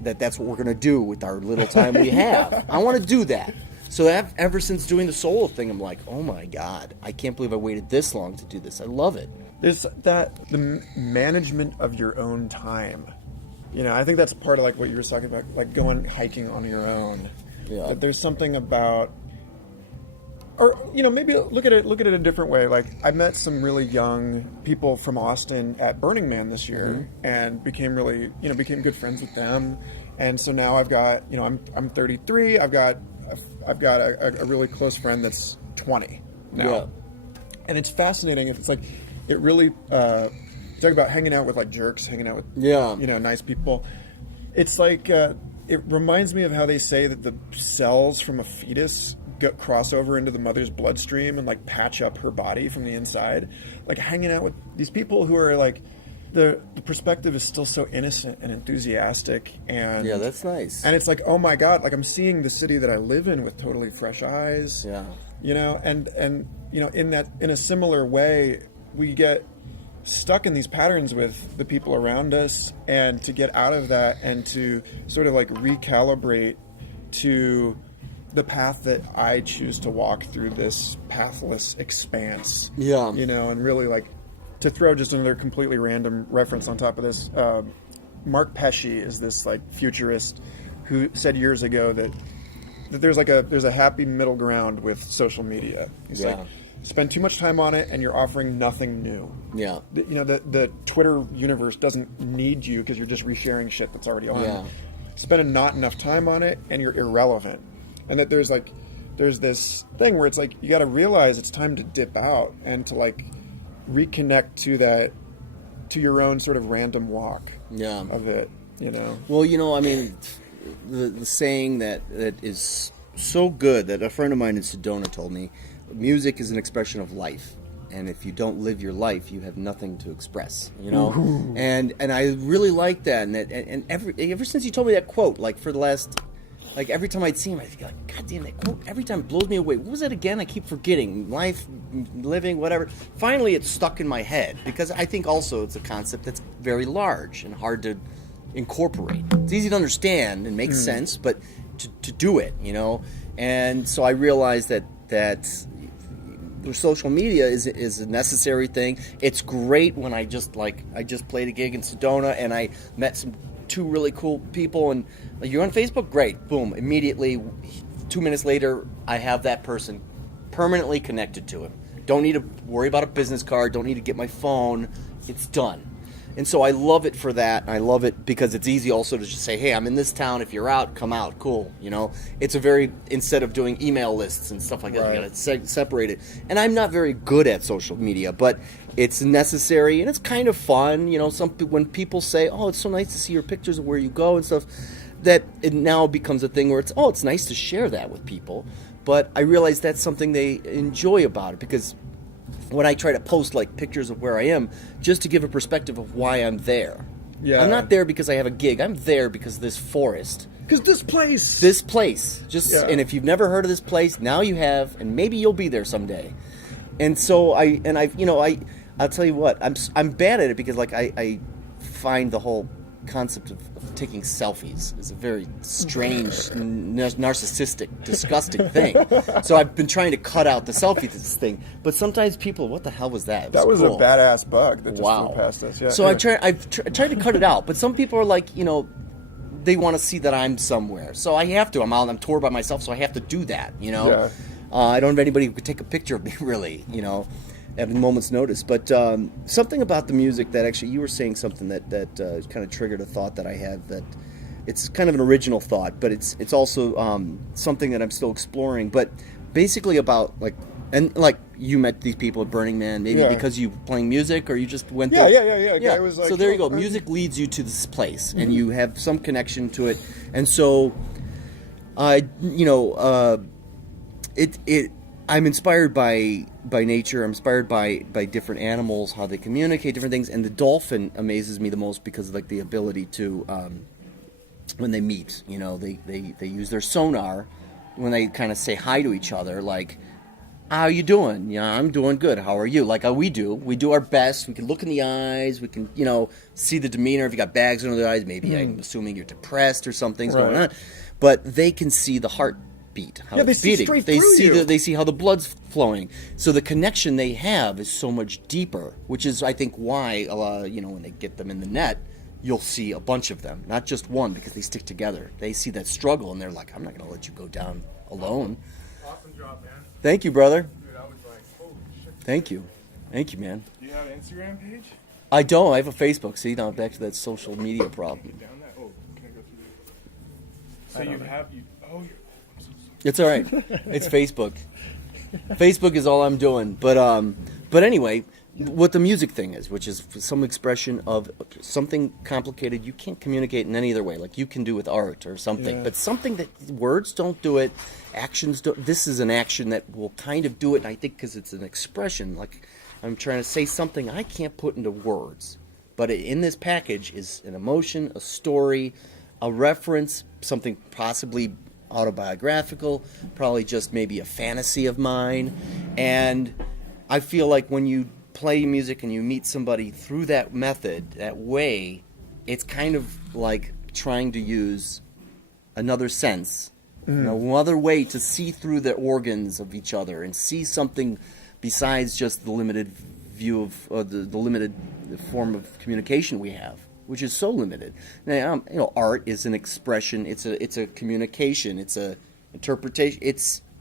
that's what we're going to do with our little time we have. I want to do that. So ever since doing the solo thing, I'm like, oh my God, I can't believe I waited this long to do this. I love it. There's the management of your own time. I think that's part of like what you were talking about, like going hiking on your own. Yeah. That there's something about, or maybe look at it a different way. Like I met some really young people from Austin at Burning Man this year, and became good friends with them. And so now I've got, I'm 33. I've got a really close friend that's 20 now. Yeah. And it's fascinating. It's like, it really, talk about hanging out with like jerks, hanging out with, nice people. It's like, it reminds me of how they say that the cells from a fetus cross over into the mother's bloodstream and like patch up her body from the inside. Like hanging out with these people who are like, the perspective is still so innocent and enthusiastic, and yeah, that's nice. And it's like, oh my God, like I'm seeing the city that I live in with totally fresh eyes. Yeah. And in a similar way, we get stuck in these patterns with the people around us, and to get out of that and to sort of like recalibrate to the path that I choose to walk through this pathless expanse. Yeah. And really like, to throw just another completely random reference on top of this, Mark Pesce is this like futurist who said years ago that there's a happy middle ground with social media. He's like, spend too much time on it and you're offering nothing new. Yeah. The Twitter universe doesn't need you because you're just resharing shit that's already on. Yeah. Spend not enough time on it and you're irrelevant. And that there's this thing where it's like, you got to realize it's time to dip out and to like reconnect to your own sort of random walk of it. Well, I mean, the saying that is so good that a friend of mine in Sedona told me, music is an expression of life, and if you don't live your life, you have nothing to express. Ooh. And I really like that, and ever since you told me that quote, like for the last, like every time I'd see him, I'd think like, God damn, that quote every time blows me away. What was that again? I keep forgetting. Life, living, whatever. Finally, it's stuck in my head, because I think also it's a concept that's very large and hard to incorporate. It's easy to understand and make sense, but to do it, And so I realized that social media is a necessary thing. It's great when I just played a gig in Sedona and I met two really cool people, and like, you're on Facebook, great, boom, immediately 2 minutes later I have that person permanently connected to him. Don't need to worry about a business card, don't need to get my phone, it's done. And so I love it for that. I love it because it's easy also to just say, hey, I'm in this town, if you're out, come out, cool. It's a very, instead of doing email lists and stuff like that, you gotta separate it. And I'm not very good at social media, but it's necessary and it's kind of fun. When people say, oh, it's so nice to see your pictures of where you go and stuff, that it now becomes a thing where it's nice to share that with people. But I realize that's something they enjoy about it, because when I try to post like pictures of where I am, just to give a perspective of why I'm there. Yeah. I'm not there because I have a gig. I'm there because this forest. Because this place. And if you've never heard of this place, now you have, and maybe you'll be there someday. And so I'll tell you what, I'm bad at it because like I find the whole concept of taking selfies is a very strange, narcissistic, disgusting thing. So I've been trying to cut out the selfie thing. But sometimes people, what the hell was that? That was cool. a badass bug that just flew past us. Yeah, so I've tried to cut it out. But some people are like, they want to see that I'm somewhere. So I have to. I'm out on tour by myself, so I have to do that, Yeah. I don't have anybody who could take a picture of me, really, at a moment's notice. But something about the music that actually, you were saying something that kind of triggered a thought that I had, that it's kind of an original thought, but it's also something that I'm still exploring. But basically about like you met these people at Burning Man, maybe because you playing music, or you just went there. Yeah. I was like, so there you go. Music leads you to this place, and you have some connection to it. And so, I'm inspired by nature. I'm inspired by different animals, how they communicate, different things. And the dolphin amazes me the most because of like the ability to, when they meet, they use their sonar when they kind of say hi to each other. Like How you doing? Yeah, I'm doing good. How are you? Like we do our best. We can look in the eyes. We can, see the demeanor. If you got bags under the eyes, maybe I'm assuming you're depressed or something's going on. But they can see the heartbeat, how it's beating. They see how the blood's flowing. So the connection they have is so much deeper, which is, I think, why when they get them in the net, you'll see a bunch of them, not just one, because they stick together. They see that struggle, and they're like, I'm not going to let you go down alone. Awesome job, man. Thank you, brother. Dude, I was like, holy shit. Thank you, man. Do you have an Instagram page? I don't. I have a Facebook. See, now back to that social media problem. Down that? Oh, can I go through this? So I'm so sorry. It's all right. It's Facebook. Facebook is all I'm doing. But anyway, what the music thing is, which is some expression of something complicated you can't communicate in any other way, like you can do with art or something, but something that words don't do it, actions don't. This is an action that will kind of do it, and I think because it's an expression, like I'm trying to say something I can't put into words, but in this package is an emotion, a story, a reference, something possibly autobiographical, probably just maybe a fantasy of mine, and I feel like when you play music and you meet somebody through that method, that way, it's kind of like trying to use another sense, another way to see through the organs of each other and see something besides just the limited view of the limited form of communication we have, which is so limited. Now, art is an expression. It's a communication. It's a interpretation.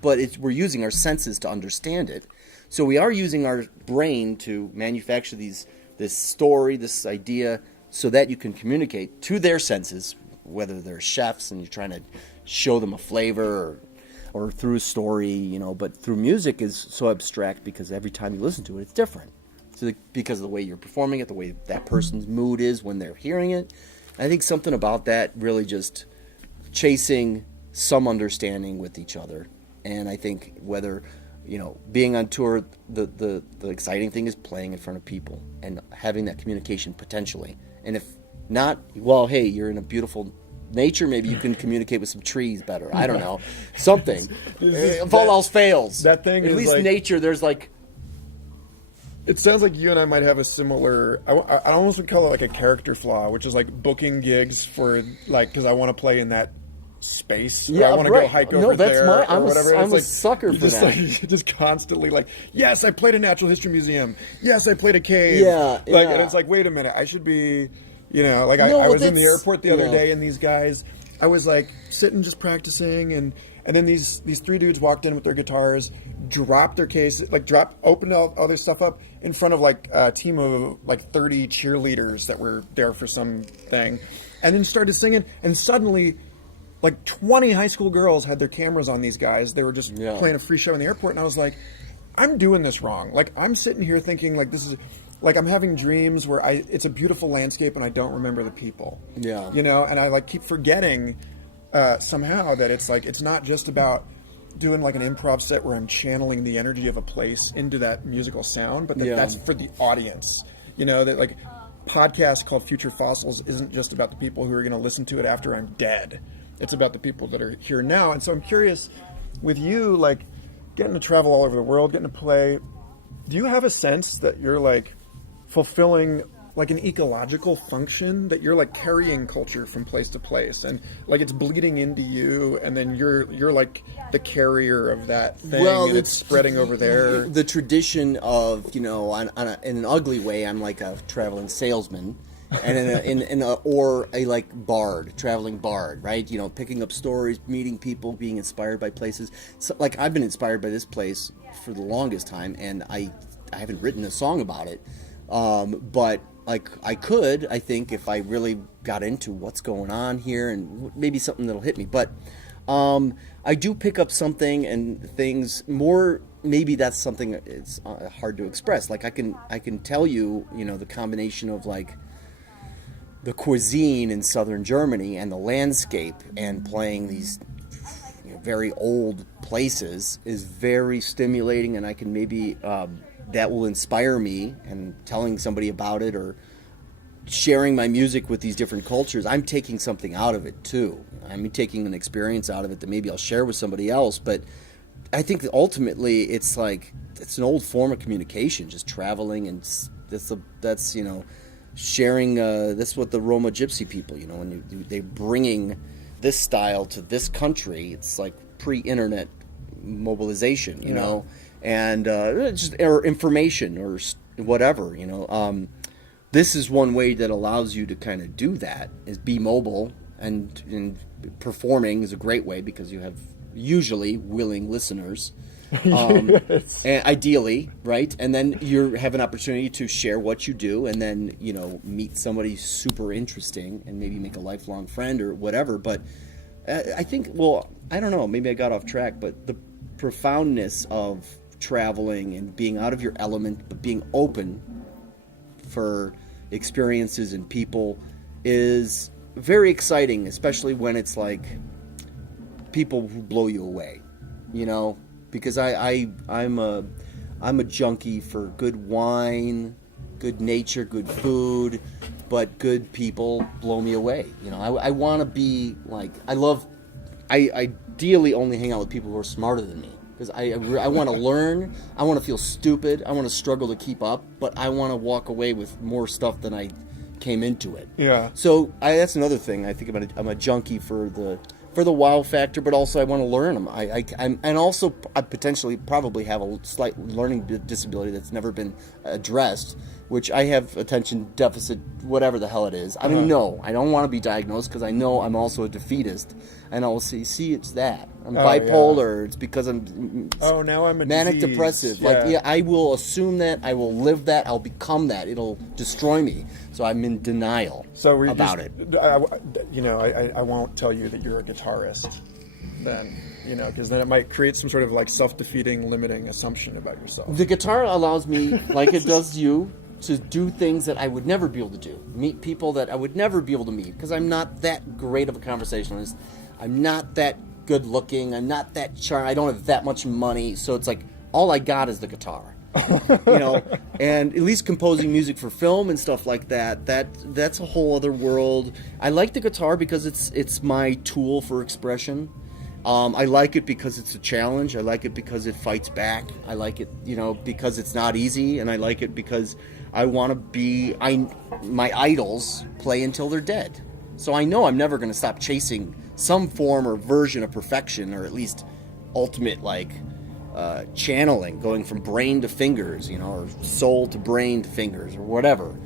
We're using our senses to understand it. So we are using our brain to manufacture this story, this idea, so that you can communicate to their senses, whether they're chefs and you're trying to show them a flavor or through a story, but through music is so abstract because every time you listen to it, it's different. So because of the way you're performing it, the way that person's mood is when they're hearing it. I think something about that really just chasing some understanding with each other. And I think whether being on tour, the exciting thing is playing in front of people and having that communication potentially. And if not, well, hey, you're in a beautiful nature, maybe you can communicate with some trees better. I don't know. Something. If all else fails. That thing At is least like, nature, there's like... It sounds like you and I might have a similar... I almost would call it like a character flaw, which is like booking gigs for, like, because I want to play in that space. Yeah, I want to go hike over there. I'm whatever. a sucker for that. Like, just constantly like, yes, I played a natural history museum. Yes, I played a cave. Yeah. And it's like, wait a minute, I should be, I was in the airport the other day, and these guys, I was like sitting just practicing, and then these three dudes walked in with their guitars, dropped their case, opened all their stuff up in front of like a team of like 30 cheerleaders that were there for something, and then started singing, and suddenly like 20 high school girls had their cameras on these guys. They were just playing a free show in the airport, and I was like, I'm doing this wrong. Like, I'm sitting here thinking like this is like I'm having dreams where it's a beautiful landscape and I don't remember the people. Yeah. And I like keep forgetting somehow that it's like it's not just about doing like an improv set where I'm channeling the energy of a place into that musical sound, but that's for the audience. That like podcast called Future Fossils isn't just about the people who are going to listen to it after I'm dead. It's about the people that are here now. And so I'm curious, with you, like, getting to travel all over the world, getting to play, do you have a sense that you're, like, fulfilling, like, an ecological function? That you're, like, carrying culture from place to place? And, like, it's bleeding into you, and then you're like, the carrier of that thing, and it's spreading over there? The tradition of, in an ugly way, I'm like a traveling salesman. And or a like traveling bard, right? Picking up stories, meeting people, being inspired by places. So, like, I've been inspired by this place for the longest time, and I haven't written a song about it, but like I think, if I really got into what's going on here, and maybe something that'll hit me. But I do pick up something and things more. Maybe that's something it's hard to express. Like I can tell you, the combination of like the cuisine in southern Germany and the landscape and playing these very old places is very stimulating, and I can maybe that will inspire me, and telling somebody about it or sharing my music with these different cultures, I'm taking something out of it too. I'm taking an experience out of it that maybe I'll share with somebody else, but I think that ultimately it's like it's an old form of communication, just traveling, and that's sharing. That's what the Roma Gypsy people, when they bringing this style to this country. It's like pre-internet mobilization, and or information or whatever, This is one way that allows you to kind of do that, is be mobile, and performing is a great way because you have usually willing listeners, Yes. and ideally, right? And then you have an opportunity to share what you do, and then meet somebody super interesting and maybe make a lifelong friend or whatever. But I think, I don't know, maybe I got off track, but the profoundness of traveling and being out of your element, but being open for experiences and people is very exciting, especially when it's like people who blow you away, because I'm a junkie for good wine, good nature, good food, but good people blow me away. I want to be like, I ideally only hang out with people who are smarter than me, because I want to learn, I want to feel stupid, I want to struggle to keep up, but I want to walk away with more stuff than I came into it. Yeah. So that's another thing. I think I'm a junkie for the wow factor, but also I want to learn them. And also I potentially probably have a slight learning disability that's never been addressed, which I have attention deficit, whatever the hell it is. I mean, no, I don't want to be diagnosed, because I know I'm also a defeatist, and I'll see it's that. I'm bipolar. Yeah. It's because I'm now I'm a manic disease. depressive. Yeah. I will assume that, I will live that, I'll become that. It'll destroy me. So I'm in denial about it. I won't tell you that you're a guitarist then, because then it might create some sort of like self-defeating, limiting assumption about yourself. The guitar allows me, like it does you, to do things that I would never be able to do. Meet people that I would never be able to meet, because I'm not that great of a conversationalist. I'm not that good looking. I'm not that charming. I don't have that much money. So it's like, all I got is the guitar. And at least composing music for film and stuff like that's a whole other world. I like the guitar because it's my tool for expression. I like it because it's a challenge. I like it because it fights back. I like it, because it's not easy, and I like it because I want to be. My idols play until they're dead, so I know I'm never going to stop chasing some form or version of perfection, or at least ultimate channeling, going from brain to fingers, or soul to brain to fingers, or whatever,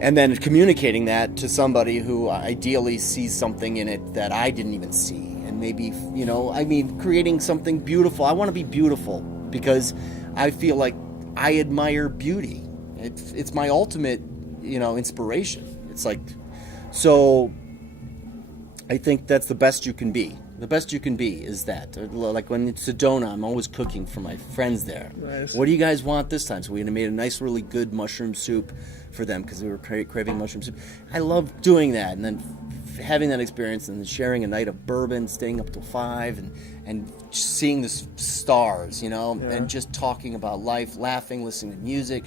and then communicating that to somebody who ideally sees something in it that I didn't even see, and maybe, creating something beautiful. I want to be beautiful because I feel like I admire beauty. It's my ultimate, inspiration. It's like, so I think that's the best you can be. The best you can be is that. Like when it's Sedona, I'm always cooking for my friends there. Nice. What do you guys want this time? So we made a nice, really good mushroom soup for them because they were craving mushroom soup. I love doing that, and then having that experience, and then sharing a night of bourbon, staying up till 5, and seeing the stars, and just talking about life, laughing, listening to music.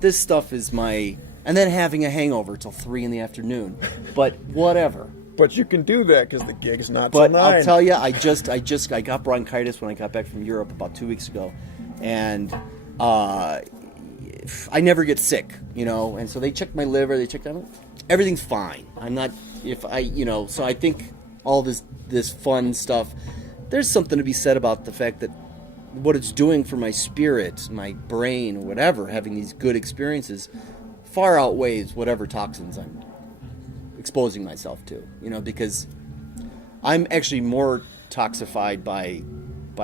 This stuff is my... And then having a hangover till 3 in the afternoon. But whatever. But you can do that because the gig's not till 9. But I'll tell you, I got bronchitis when I got back from Europe about 2 weeks ago, and I never get sick, And so they checked my liver, they checked everything's fine. I'm not So I think all this fun stuff. There's something to be said about the fact that what it's doing for my spirit, my brain, or whatever, having these good experiences, far outweighs whatever toxins I'm exposing myself to, because I'm actually more toxified by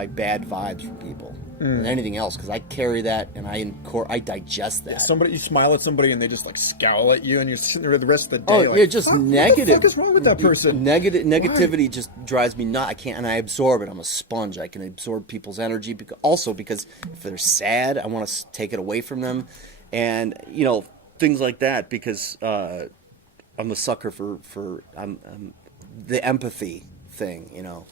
bad vibes from people than anything else, because I carry that and I digest that. You smile at somebody and they just like scowl at you, and you're sitting there the rest of the day. Oh, you're just negative. What the fuck is wrong with that person? Negativity just drives me nuts. I can't, and I absorb it. I'm a sponge. I can absorb people's energy. Also because if they're sad, I want to take it away from them, and things like that. Because I'm a sucker for the empathy thing,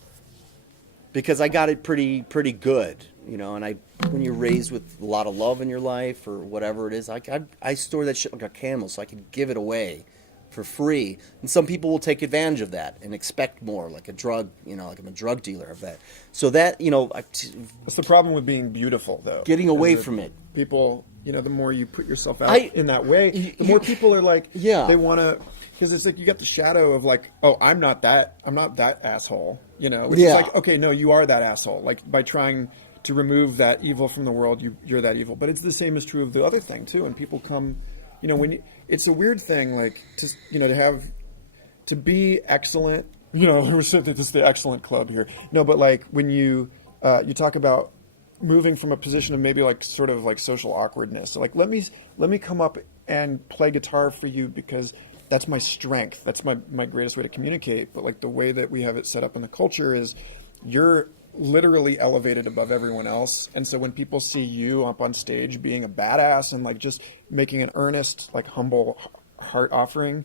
because I got it pretty good, and when you're raised with a lot of love in your life or whatever it is, I store that shit like a camel so I can give it away for free. And some people will take advantage of that and expect more, like a drug, like I'm a drug dealer of that. So that, What's the problem with being beautiful, though? getting away from it. People, the more you put yourself out in that way, the more people are like, they want to, because it's like you got the shadow of like, oh, I'm not that asshole, which is like, okay, no, you are that asshole. Like by trying to remove that evil from the world, you're that evil. But it's the same is true of the other thing too. And people come, it's a weird thing, like to be excellent. We're saying this is the excellent club here. No, but like when you talk about moving from a position of maybe like sort of like social awkwardness. So like let me come up and play guitar for you because that's my strength. That's my greatest way to communicate. But like the way that we have it set up in the culture is you're literally elevated above everyone else. And so when people see you up on stage being a badass and like just making an earnest, like humble heart offering,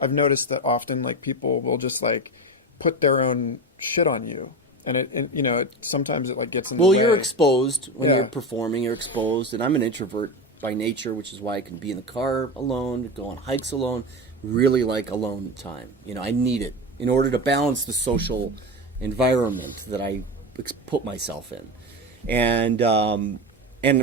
I've noticed that often like people will just like put their own shit on you. And it sometimes it like gets in the way. Well, you're exposed when you're performing. You're exposed, and I'm an introvert by nature, which is why I can be in the car alone, go on hikes alone. Really like alone time. I need it in order to balance the social environment that I put myself in. And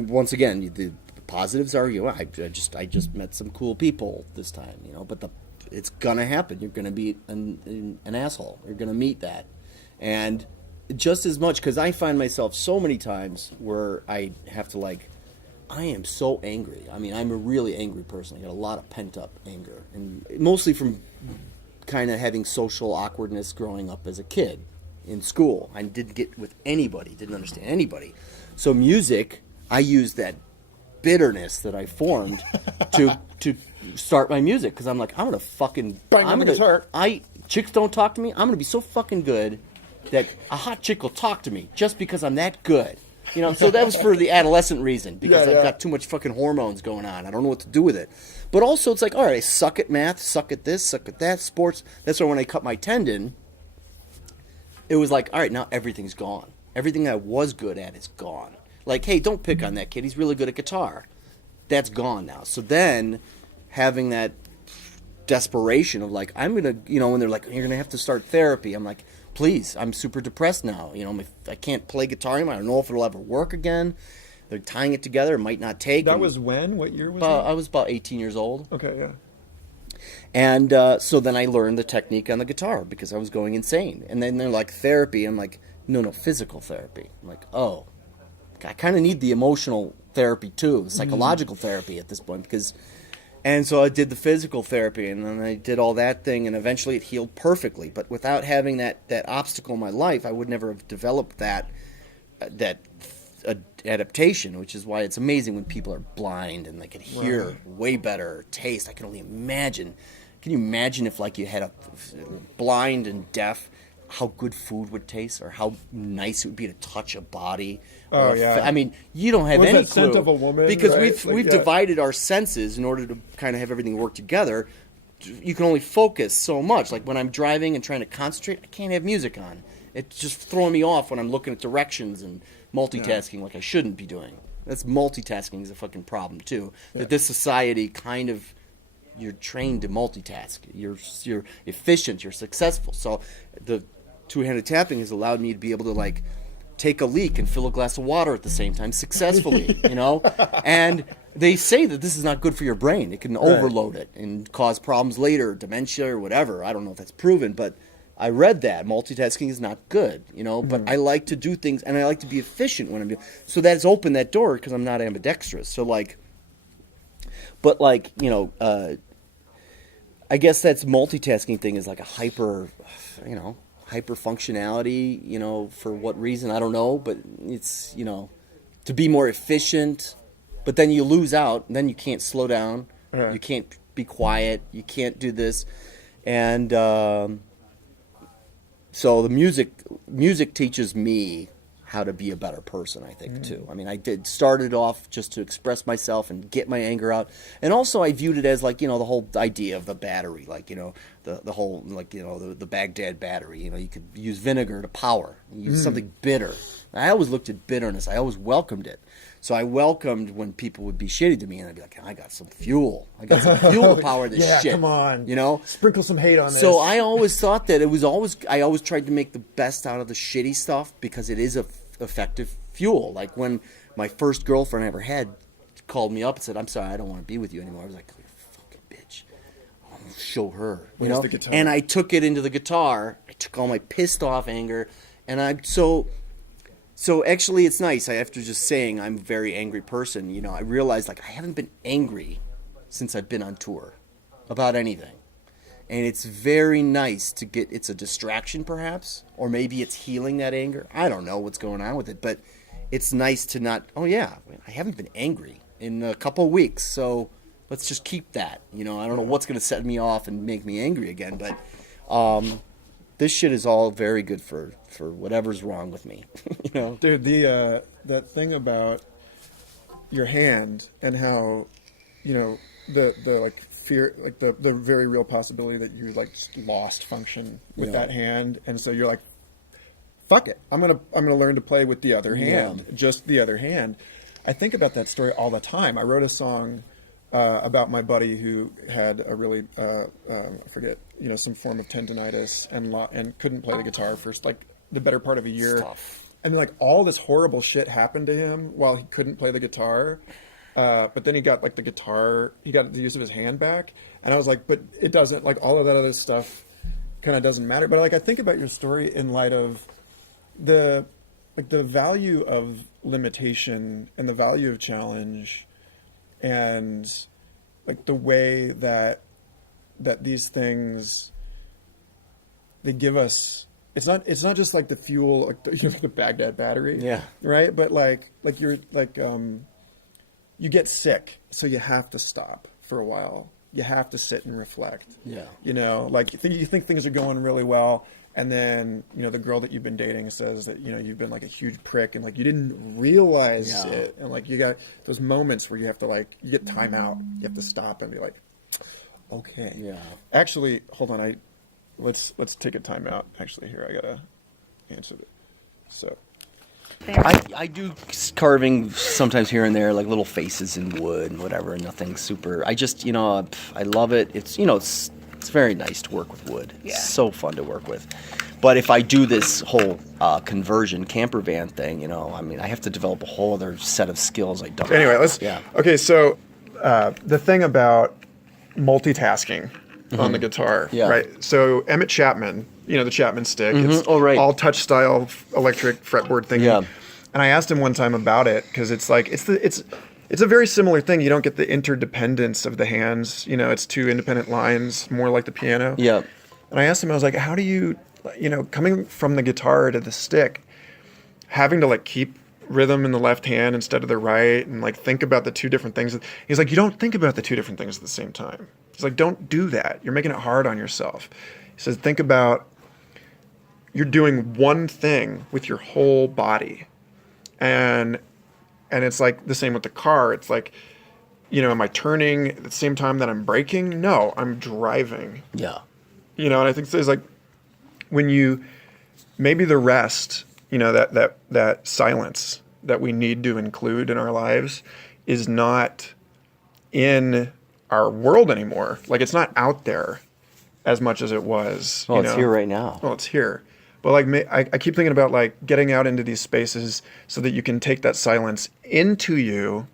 once again, the positives are I just met some cool people this time. But it's gonna happen. You're gonna be an asshole. You're gonna meet that, and just as much, because I find myself so many times where I have to I am so angry. I mean, I'm a really angry person. I got a lot of pent-up anger, and mostly from kind of having social awkwardness growing up as a kid in school. I didn't get with anybody, didn't understand anybody. So music, I used that bitterness that I formed to start my music, because I'm like, I'm going to fucking... Chicks don't talk to me. I'm going to be so fucking good that a hot chick will talk to me just because I'm that good. So that was for the adolescent reason, because I've got too much fucking hormones going on. I don't know what to do with it. But also it's like, all right, I suck at math, suck at this, suck at that, sports. That's why when I cut my tendon, it was like, all right, now everything's gone. Everything I was good at is gone. Like, hey, don't pick on that kid. He's really good at guitar. That's gone now. So then having that desperation of like, I'm going to, when they're like, you're going to have to start therapy. I'm like, please, I'm super depressed now. I can't play guitar anymore. I don't know if it'll ever work again. They're tying it together. It might not take. That was when? What year was that? I was about 18 years old. Okay, yeah. And so then I learned the technique on the guitar because I was going insane. And then they're like, therapy. I'm like, no, physical therapy. I'm like, oh, I kind of need the emotional therapy too, the psychological therapy at this point, because... And so I did the physical therapy, and then I did all that thing, and eventually it healed perfectly. But without having that obstacle in my life, I would never have developed that adaptation, which is why it's amazing when people are blind and they can hear way better, taste. I can only imagine. Can you imagine if you had a blind and deaf, how good food would taste, or how nice it would be to touch a body? Oh, yeah. I mean, you don't have any clue. Scent of a woman, because right? we've divided our senses in order to kind of have everything work together. You can only focus so much. Like when I'm driving and trying to concentrate, I can't have music on. It's just throwing me off when I'm looking at directions and multitasking like I shouldn't be doing. That's multitasking is a fucking problem too. Yeah. That this society kind of... You're trained to multitask. You're efficient. You're successful. So the two-handed tapping has allowed me to be able to take a leak and fill a glass of water at the same time successfully. And they say that this is not good for your brain. It can overload it and cause problems later, dementia or whatever. I don't know if that's proven, but I read that multitasking is not good. But I like to do things and I like to be efficient when I'm doing. So that's opened that door because I'm not ambidextrous. So But I guess that's multitasking thing is like a hyper functionality, for what reason, I don't know, but it's, to be more efficient, but then you lose out, and then you can't slow down, you can't be quiet, you can't do this, and so the music teaches me how to be a better person, I think, too. I mean, I started off just to express myself and get my anger out. And also I viewed it as the whole idea of the battery, the whole, the Baghdad battery. You could use vinegar to power. You use something bitter. I always looked at bitterness. I always welcomed it. So I welcomed when people would be shitty to me, and I'd be like, I got some fuel. I got some fuel to power this Yeah, shit. come on. You know? Sprinkle some hate on this. So I always thought that I always tried to make the best out of the shitty stuff because it is a effective fuel. Like when my first girlfriend I ever had called me up and said, I'm sorry, I don't want to be with you anymore. I was like, you fucking bitch. I'll show her. You know? The guitar? And I took it into the guitar. I took all my pissed off anger. And so actually it's nice. After just saying I'm a very angry person, you know, I realized like I haven't been angry since I've been on tour about anything. And it's very nice to get, it's a distraction perhaps, or maybe it's healing that anger. I don't know what's going on with it, but it's nice to not, oh yeah, I haven't been angry in a couple of weeks, so let's just keep that. You know, I don't know what's going to set me off and make me angry again, but this shit is all very good for whatever's wrong with me. You know, dude, that thing about your hand and how, you know, the like fear, like the very real possibility that you like just lost function with that hand, and so you're like, fuck it, I'm gonna learn to play with the other hand, just the other hand. I think about that story all the time. I wrote a song about my buddy who had a really I forget, you know, some form of tendonitis and couldn't play the guitar for like the better part of a year. Stuff. And like all this horrible shit happened to him while he couldn't play the guitar. But then he got like the guitar, he got the use of his hand back, and I was like, but it doesn't, like all of that other stuff kind of doesn't matter. But like I think about your story in light of the value of limitation and the value of challenge, and like the way that these things, they give us, it's not just like the fuel, like the, you know, the Baghdad battery, right? But like you're like you get sick, so you have to stop for a while. You have to sit and reflect. Yeah. You know, like you think things are going really well, and then, you know, the girl that you've been dating says that, you know, you've been like a huge prick, and like you didn't realize it, and like you got those moments where you have to like, you get time out. You have to stop and be like, okay. Yeah. Actually, hold on. Let's take a time out. Actually, here I gotta answer it. So. I do carving sometimes here and there, like little faces in wood and whatever, nothing super. I just, you know, I love it. It's, you know, it's very nice to work with wood. Yeah. It's so fun to work with. But if I do this whole conversion camper van thing, you know, I mean, I have to develop a whole other set of skills I don't have. Anyway, okay, so the thing about multitasking on the guitar, right? So Emmett Chapman, you know, the Chapman stick, it's all touch style electric fretboard thing. Yeah. And I asked him one time about it, because it's like, it's a very similar thing. You don't get the interdependence of the hands. You know, it's two independent lines, more like the piano. Yeah. And I asked him, I was like, how do you know, coming from the guitar to the stick, having to like keep rhythm in the left hand instead of the right, and like think about the two different things. He's like, you don't think about the two different things at the same time. He's like, don't do that. You're making it hard on yourself. He says, think about, you're doing one thing with your whole body. And it's like the same with the car. It's like, you know, am I turning at the same time that I'm braking? No, I'm driving. Yeah. You know, and I think there's like, when you, maybe the rest, you know, that silence that we need to include in our lives is not in our world anymore. Like, it's not out there as much as it was. Well, it's here right now. Well, it's here. But like, I keep thinking about like getting out into these spaces so that you can take that silence into you,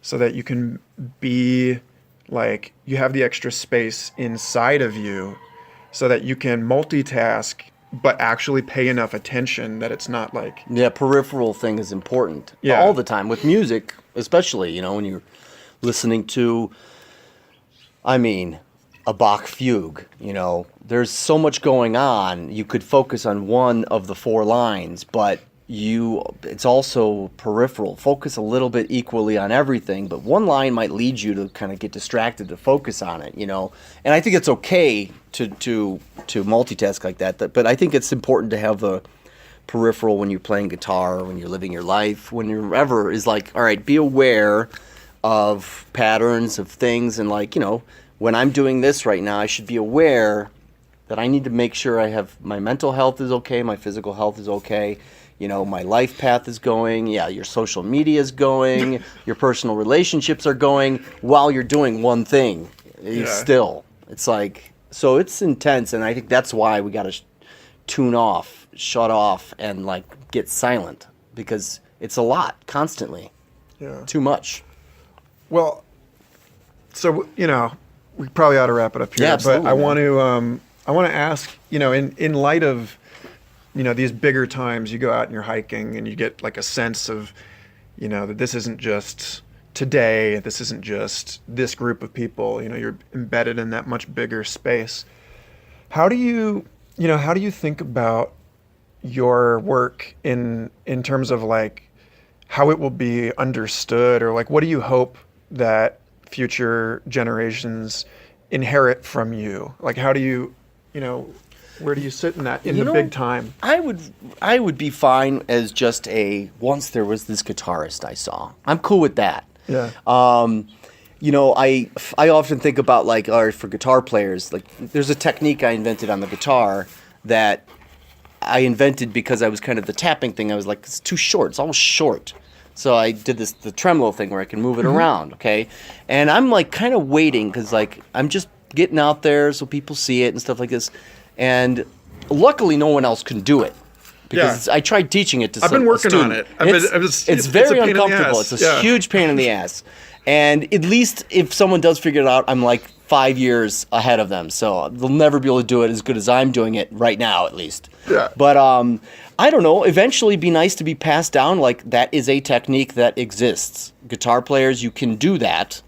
so that you can be like, you have the extra space inside of you, so that you can multitask, but actually pay enough attention that it's not like... Yeah, peripheral thing is important. Yeah. All the time. With music, especially, you know, when you're listening to, I mean, a Bach fugue, you know, there's so much going on. You could focus on one of the four lines, but it's also peripheral. Focus a little bit equally on everything, but one line might lead you to kind of get distracted to focus on it, you know. And I think it's okay to multitask like that, but I think it's important to have the peripheral when you're playing guitar, when you're living your life, when you're ever, is like, all right, be aware of patterns of things, and like, you know, when I'm doing this right now, I should be aware that I need to make sure I have, my mental health is okay, my physical health is okay. my life path is going. Yeah, your social media is going. Your personal relationships are going while you're doing one thing. Still, it's like, so it's intense, and I think that's why we got to tune off, shut off, and like get silent, because it's a lot constantly. Yeah, too much. Well, so we probably ought to wrap it up here. Yeah, absolutely, but I want to ask, in light of these bigger times, you go out and you're hiking and you get like a sense of, that this isn't just today, this isn't just this group of people, you're embedded in that much bigger space. How do you think about your work in terms of like how it will be understood, or like what do you hope that future generations inherit from you? Like how do you, where do you sit in that the big time? I would be fine as just once there was this guitarist I saw. I'm cool with that. Yeah. I often think about like, for guitar players, like there's a technique I invented on the guitar that I invented because I was kind of the tapping thing. I was like, it's too short. It's almost short. So I did the tremolo thing where I can move it around, okay? And I'm like kind of waiting because like I'm just getting out there so people see it and stuff like this. And luckily no one else can do it. Because I tried teaching it to I've been working on it. It's very uncomfortable. It's a huge pain in the ass. And at least if someone does figure it out, I'm like 5 years ahead of them. So they'll never be able to do it as good as I'm doing it right now, at least. Yeah. But I don't know. Eventually it'd be nice to be passed down. Like that is a technique that exists. Guitar players, you can do that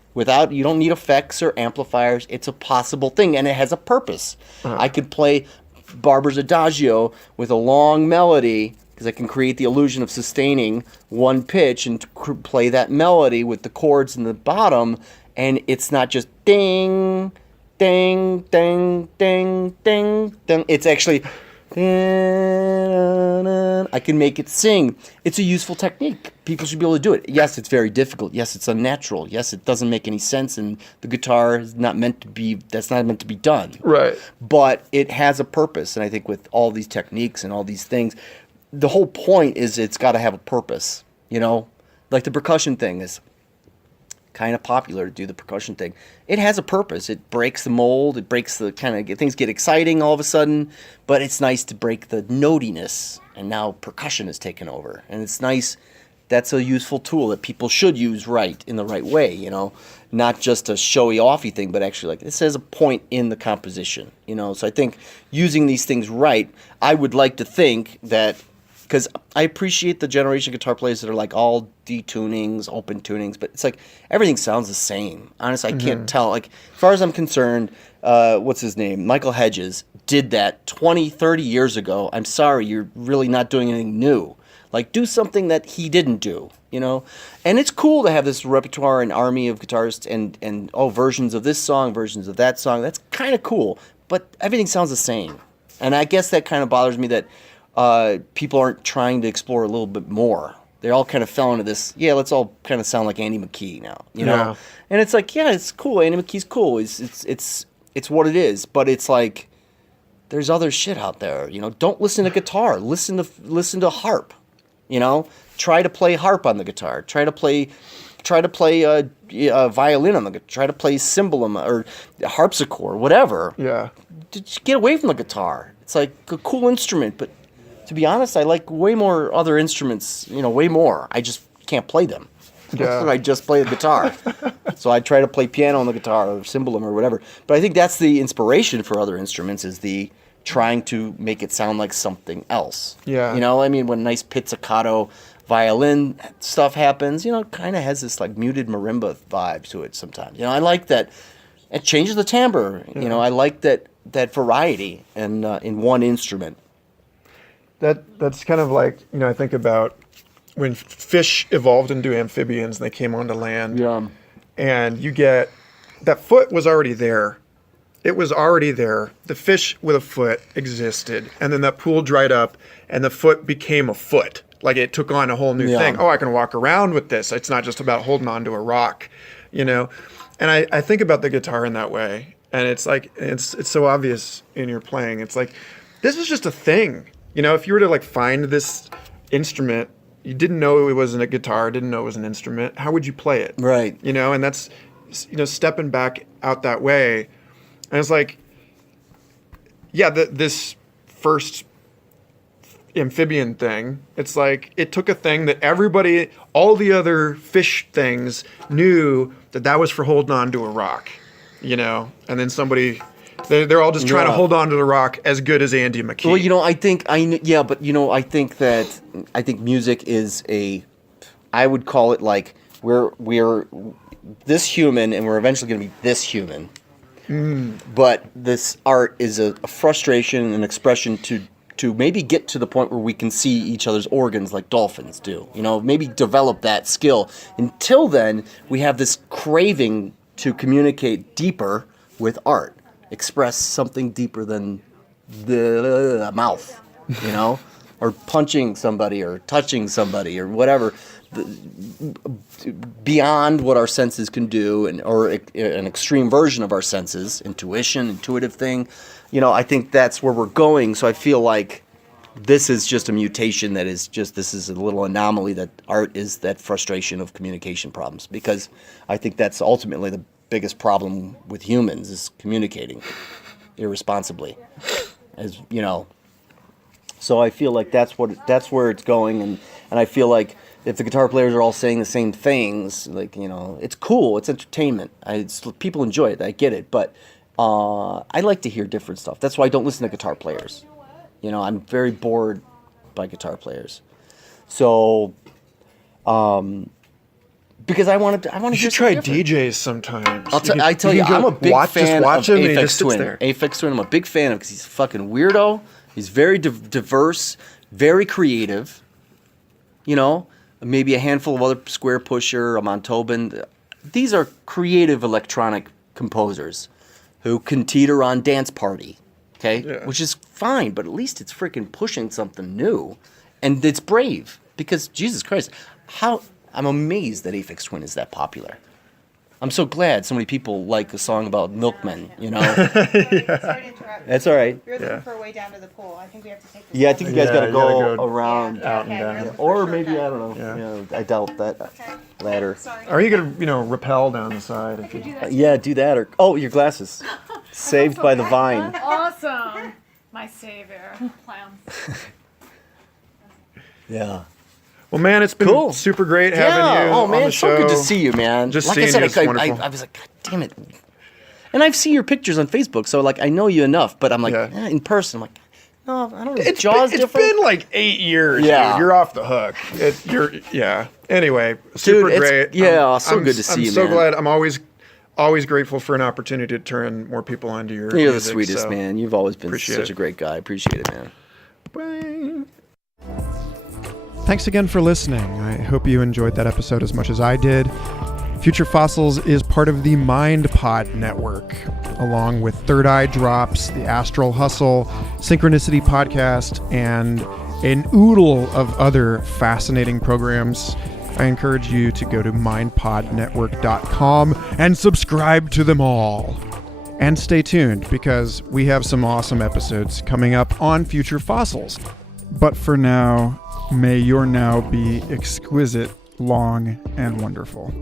you don't need effects or amplifiers. It's a possible thing, and it has a purpose. I could play Barber's Adagio with a long melody because I can create the illusion of sustaining one pitch and play that melody with the chords in the bottom, and it's not just ding, ding, ding, ding, ding, ding. It's actually I can make it sing. It's a useful technique. People should be able to do it. Yes, it's very difficult. Yes, it's unnatural. Yes, it doesn't make any sense, and the guitar is not meant to be. That's not meant to be done. Right. But it has a purpose, and I think with all these techniques and all these things, the whole point is it's got to have a purpose. Like the percussion thing is kind of popular to do the percussion thing. It has a purpose. It breaks the mold. It breaks the kind of things get exciting all of a sudden, but it's nice to break the notiness, and now percussion is taken over, and it's nice. That's a useful tool that people should use in the right way, not just a showy offy thing, but actually like this has a point in the composition, So I think using these things right, I would like to think that, because I appreciate the generation of guitar players that are like all detunings, open tunings, but it's like everything sounds the same. Honestly, I can't tell. Like, as far as I'm concerned, what's his name? Michael Hedges did that 20, 30 years ago. I'm sorry, you're really not doing anything new. Like, do something that he didn't do, And it's cool to have this repertoire and army of guitarists and versions of this song, versions of that song. That's kind of cool, but everything sounds the same. And I guess that kind of bothers me that people aren't trying to explore a little bit more. They all kind of fell into this, let's all kind of sound like Andy McKee now, Yeah. And it's like, it's cool. Andy McKee's cool. It's what it is. But it's like, there's other shit out there. Don't listen to guitar. Listen to harp. Try to play harp on the guitar. Try to play violin on the guitar. Try to play cymbalum or harpsichord, whatever. Yeah. Just get away from the guitar. It's like a cool instrument, but to be honest, I like way more other instruments, way more. I just can't play them. Yeah. I just play the guitar. So I try to play piano on the guitar or cymbalum or whatever. But I think that's the inspiration for other instruments, is the trying to make it sound like something else. Yeah. When a nice pizzicato violin stuff happens, it kind of has this like muted marimba vibe to it sometimes. I like that. It changes the timbre. Yeah. I like that variety and in one instrument. That's kind of like, I think about when fish evolved into amphibians and they came onto land. Yeah. And you get, that foot was already there. It was already there. The fish with a foot existed. And then that pool dried up and the foot became a foot. Like it took on a whole new thing. Oh, I can walk around with this. It's not just about holding on to a rock, And I think about the guitar in that way. And it's like, it's so obvious in your playing. It's like, this is just a thing. If you were to like find this instrument, you didn't know it wasn't a guitar, didn't know it was an instrument, how would you play it? Right. You know, and that's, you know, stepping back out that way. And it's like, yeah, this first amphibian thing, it's like it took a thing that everybody, all the other fish things knew that was for holding on to a rock, you know, and then somebody, they're all just trying to hold on to the rock as good as Andy McKee. Well, you know, I think music is I would call it like we're this human and we're eventually going to be this human. But this art is a frustration, an expression to maybe get to the point where we can see each other's organs like dolphins do. You know, maybe develop that skill. Until then, we have this craving to communicate deeper with art, express something deeper than the mouth, you know, or punching somebody or touching somebody or whatever, beyond what our senses can do, or an extreme version of our senses, intuitive thing. You know, I think that's where we're going. So I feel like this is just a mutation this is a little anomaly, that art is that frustration of communication problems, because I think that's ultimately the biggest problem with humans is communicating irresponsibly, as you know. So I feel like that's where it's going, and I feel like if the guitar players are all saying the same things, like, you know, it's cool, it's entertainment, people enjoy it, I get it, but I like to hear different stuff. That's why I don't listen to guitar players. You know, I'm very bored by guitar players. So, because I want to You should try DJs sometimes. I tell you, I'm a big fan of Aphex Twin. There. Aphex Twin, I'm a big fan of, because he's a fucking weirdo. He's very diverse, very creative. You know, maybe a handful of other, Square Pusher, a Montauban. These are creative electronic composers who can teeter on Dance Party, okay? Yeah. Which is fine, but at least it's freaking pushing something new. And it's brave, because, Jesus Christ, I'm amazed that Aphex Twin is that popular. I'm so glad so many people like a song about milkmen, you know? Sorry to interrupt. That's all right. You're looking for a way down to the pool. I think we have to take this. Yeah, I think you guys got to go around. Out and down. Or maybe, I don't know. Yeah. I doubt that ladder. Sorry. Are you going to, rappel down the side? If you... Yeah, do that. Or your glasses. Saved by the vine. Awesome. My savior. Clowns. Yeah. Well, man, it's been cool. Super great having you on the it's show. so good to see you, man. Just like seeing I said, you is wonderful. I was like, God damn it. And I've seen your pictures on Facebook, so like I know you enough, but I'm like, in person, I'm like, no, I don't know. It's different. It's been like 8 years. Yeah. Dude. You're off the hook. Anyway, super great. So good to see you, I'm so man. glad. I'm always grateful for an opportunity to turn more people onto your You're music, the sweetest, man. You've always been such a great guy. Appreciate it, man. Bye. Thanks again for listening. I hope you enjoyed that episode as much as I did. Future Fossils is part of the MindPod network, along with Third Eye Drops, the Astral Hustle, Synchronicity Podcast, and an oodle of other fascinating programs. I encourage you to go to mindpodnetwork.com and subscribe to them all. And stay tuned, because we have some awesome episodes coming up on Future Fossils. But for now, may your now be exquisite, long, and wonderful.